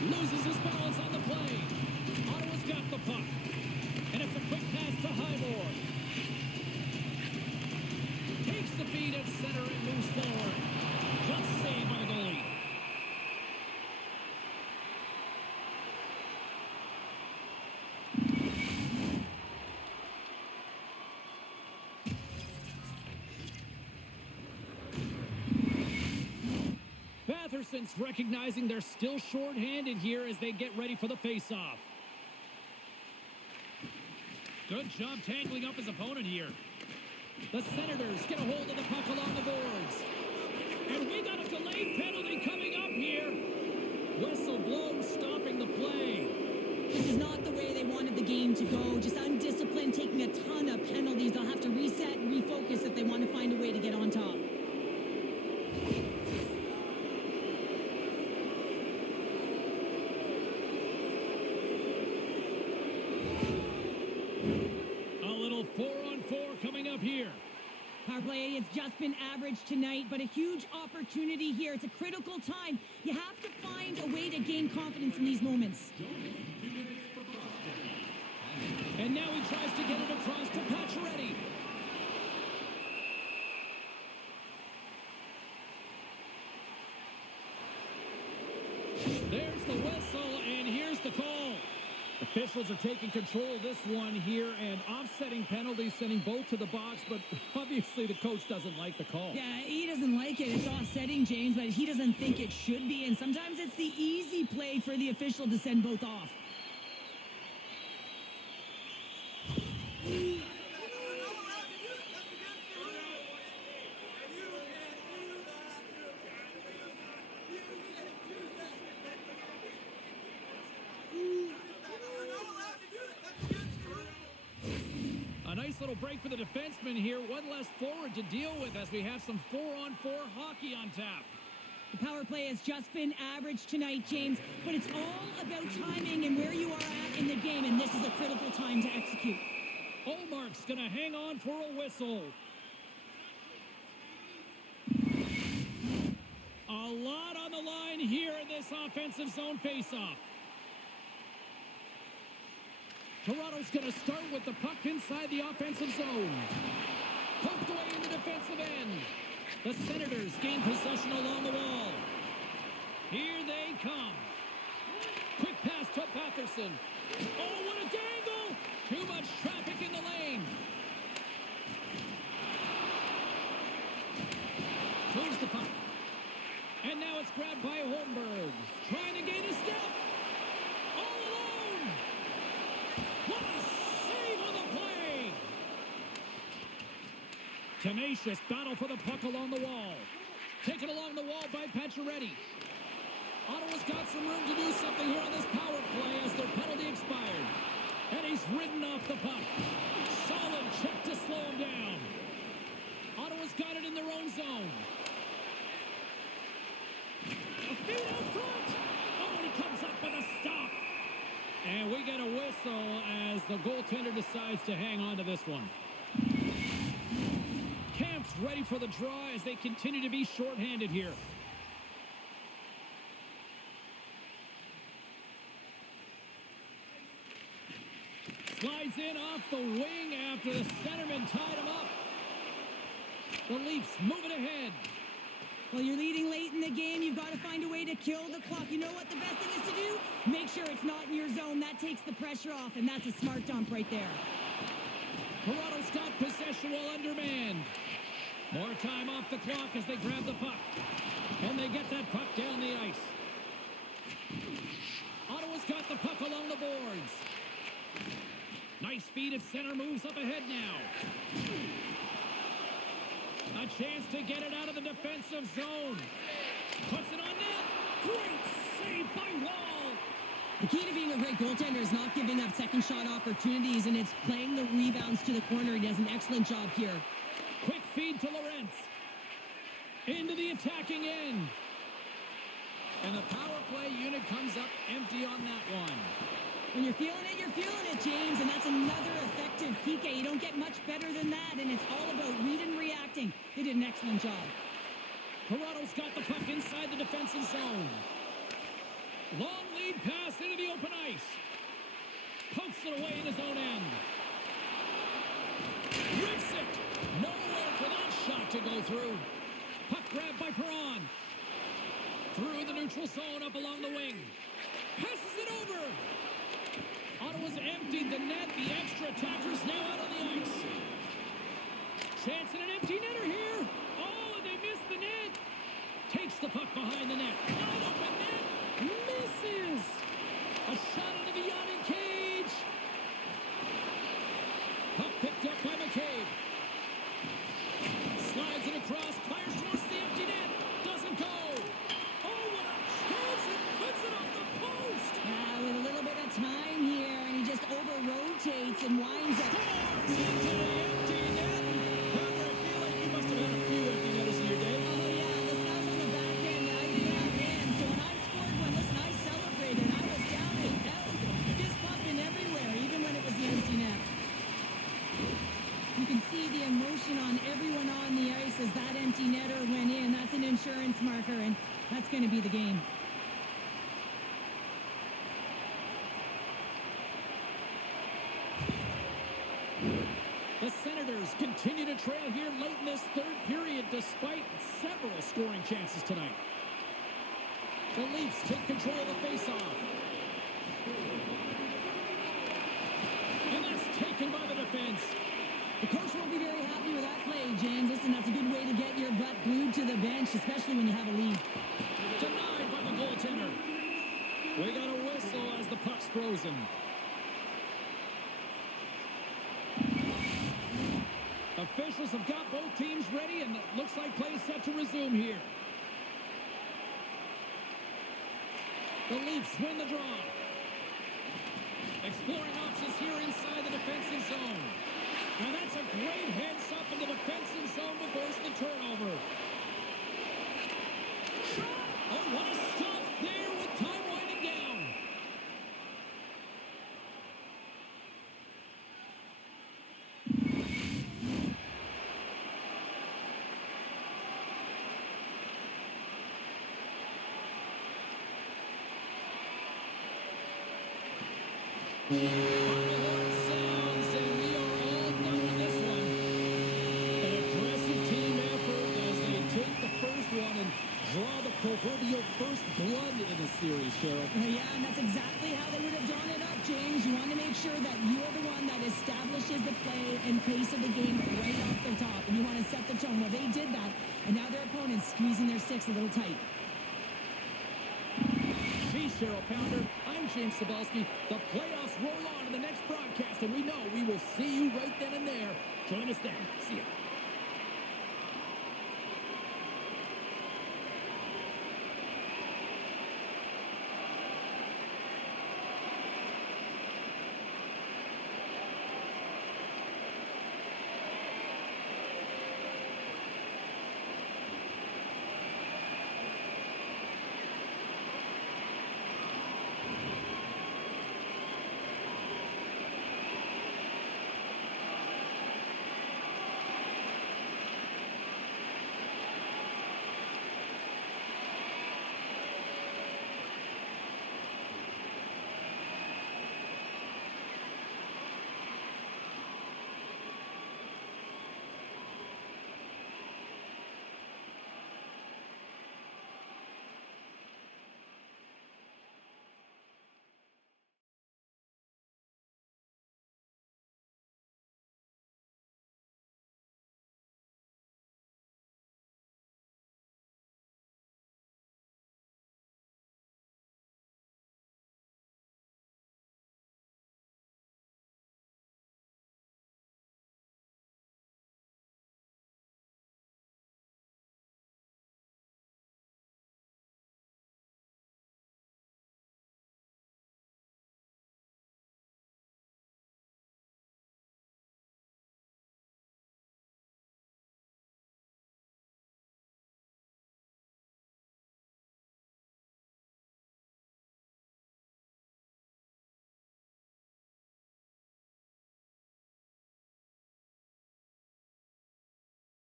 Loses his balance on the play. Ottawa's got the puck. And it's a quick pass to Highmore. Takes the feed at center and moves forward. Good save by the goalie. Patterson's recognizing they're still short-handed here as they get ready for the face-off. Good job tangling up his opponent here. The Senators get a hold of the puck along the boards. And we got a delayed penalty coming up here. Whistle blown, stopping the play. This is not the way they wanted the game to go. Just undisciplined, taking a ton of penalties. They'll have to reset and refocus if they want to find a way to get on top. A little 4-on-4 coming up here. Power play has just been average tonight, but a huge opportunity here. It's a critical time. You have to find a way to gain confidence in these moments. And now he tries to get it across to Pacioretty. There's the whistle, and here's the call. Officials are taking control of this one here, and offsetting penalties, sending both to the box, but obviously the coach doesn't like the call. Yeah, he doesn't like it. It's offsetting, James, but he doesn't think it should be, and sometimes it's the easy play for the official to send both off. A nice little break for the defenseman here. One less forward to deal with as we have some 4-on-4 hockey on tap. The power play has just been average tonight, James, but it's all about timing and where you are at in the game, and this is a critical time to execute. Olmark's going to hang on for a whistle. A lot on the line here in this offensive zone faceoff. Toronto's going to start with the puck inside the offensive zone. Poked away in the defensive end. The Senators gain possession along the wall. Here they come. Quick pass to Patterson. Oh, what a dangle! Too much traffic in the lane. Moves the puck. And now it's grabbed by Holmberg. Trying to gain a step. All alone. What a save on the play. Tenacious battle for the puck along the wall. Taken along the wall by Pacioretty. Ottawa's got some room to do something here on this power play as their penalty expired. And he's ridden off the puck. Solid check to slow him down. Ottawa's got it in their own zone. A feed out front. Oh, and he comes up with a stop. And we get a whistle as the goaltender decides to hang on to this one. Camp's ready for the draw as they continue to be shorthanded here. Slides in off the wing after the centerman tied him up. The Leafs moving ahead. Well, you're leading late in the game. You've got to find a way to kill the clock. You know what the best thing is to do? Make sure it's not in your zone. That takes the pressure off, and that's a smart dump right there. Toronto's got possession while undermanned. More time off the clock as they grab the puck. And they get that puck down the ice. Ottawa's got the puck along the boards. Nice feed at center, moves up ahead now. A chance to get it out of the defensive zone. Puts it on net. Great save by Wall. The key to being a great goaltender is not giving up second shot opportunities, and it's playing the rebounds to the corner. He does an excellent job here. Quick feed to Lorentz. Into the attacking end. And the power play unit comes up empty on that one. When you're feeling it, James, and that's another effective PK. You don't get much better than that, and it's all about read and reacting. They did an excellent job. Toronto's got the puck inside the defensive zone. Long lead pass into the open ice. Pokes it away in his own end. Rips it. Nowhere for that shot to go through. Puck grabbed by Perron. Through the neutral zone up along the wing. Passes it over. Ottawa's emptied the net. The extra attackers now out on the ice. Chance at an empty netter here. Oh, and they missed the net. Takes the puck behind the net. Wide open net. Misses. A shot into the yawning cage. Puck picked up by McCabe. Slides it across. Fires towards the empty net. Doesn't go. Oh, what a chance. It puts it off the post. With a little bit of time here, and he just over-rotates and winds up. Scores into the empty net. Hunter, I feel like you must have had a few empty netters in your day. Oh, yeah, listen, I was on the back end. I didn't have hands, so when I scored one, listen, I celebrated. I was down and out, fist pumping everywhere, even when it was the empty net. You can see the emotion on everyone on the ice as that empty netter went in. That's an insurance marker, and that's going to be the game. The Senators continue to trail here late in this third period despite several scoring chances tonight. The Leafs take control of the faceoff. And that's taken by the defense. The coach won't be very happy with that play, James. Listen, that's a good way to get your butt glued to the bench, especially when you have a lead. Denied by the goaltender. We got a whistle as the puck's frozen. Officials have got both teams ready, and it looks like play is set to resume here. The Leafs win the draw. Exploring options here inside the defensive zone. And that's a great heads-up in the defensive zone to force the turnover. Shot! Oh, what a stop there with time winding down. Final horn sounds, and we are all done with this one. An impressive team effort as they take the first one and draw the proverbial first blood in the series, Cheryl. Yeah, and that's exactly how they would have drawn it up, James. You want to make sure that you're the one that establishes the play and pace of the game right off the top, and you want to set the tone. Well, they did that, and now their opponent's squeezing their sticks a little tight. She's Cheryl Pounder. I'm James Cebulski. The playoffs roll on in the next broadcast, and we know we will see you right then and there. Join us then. See ya.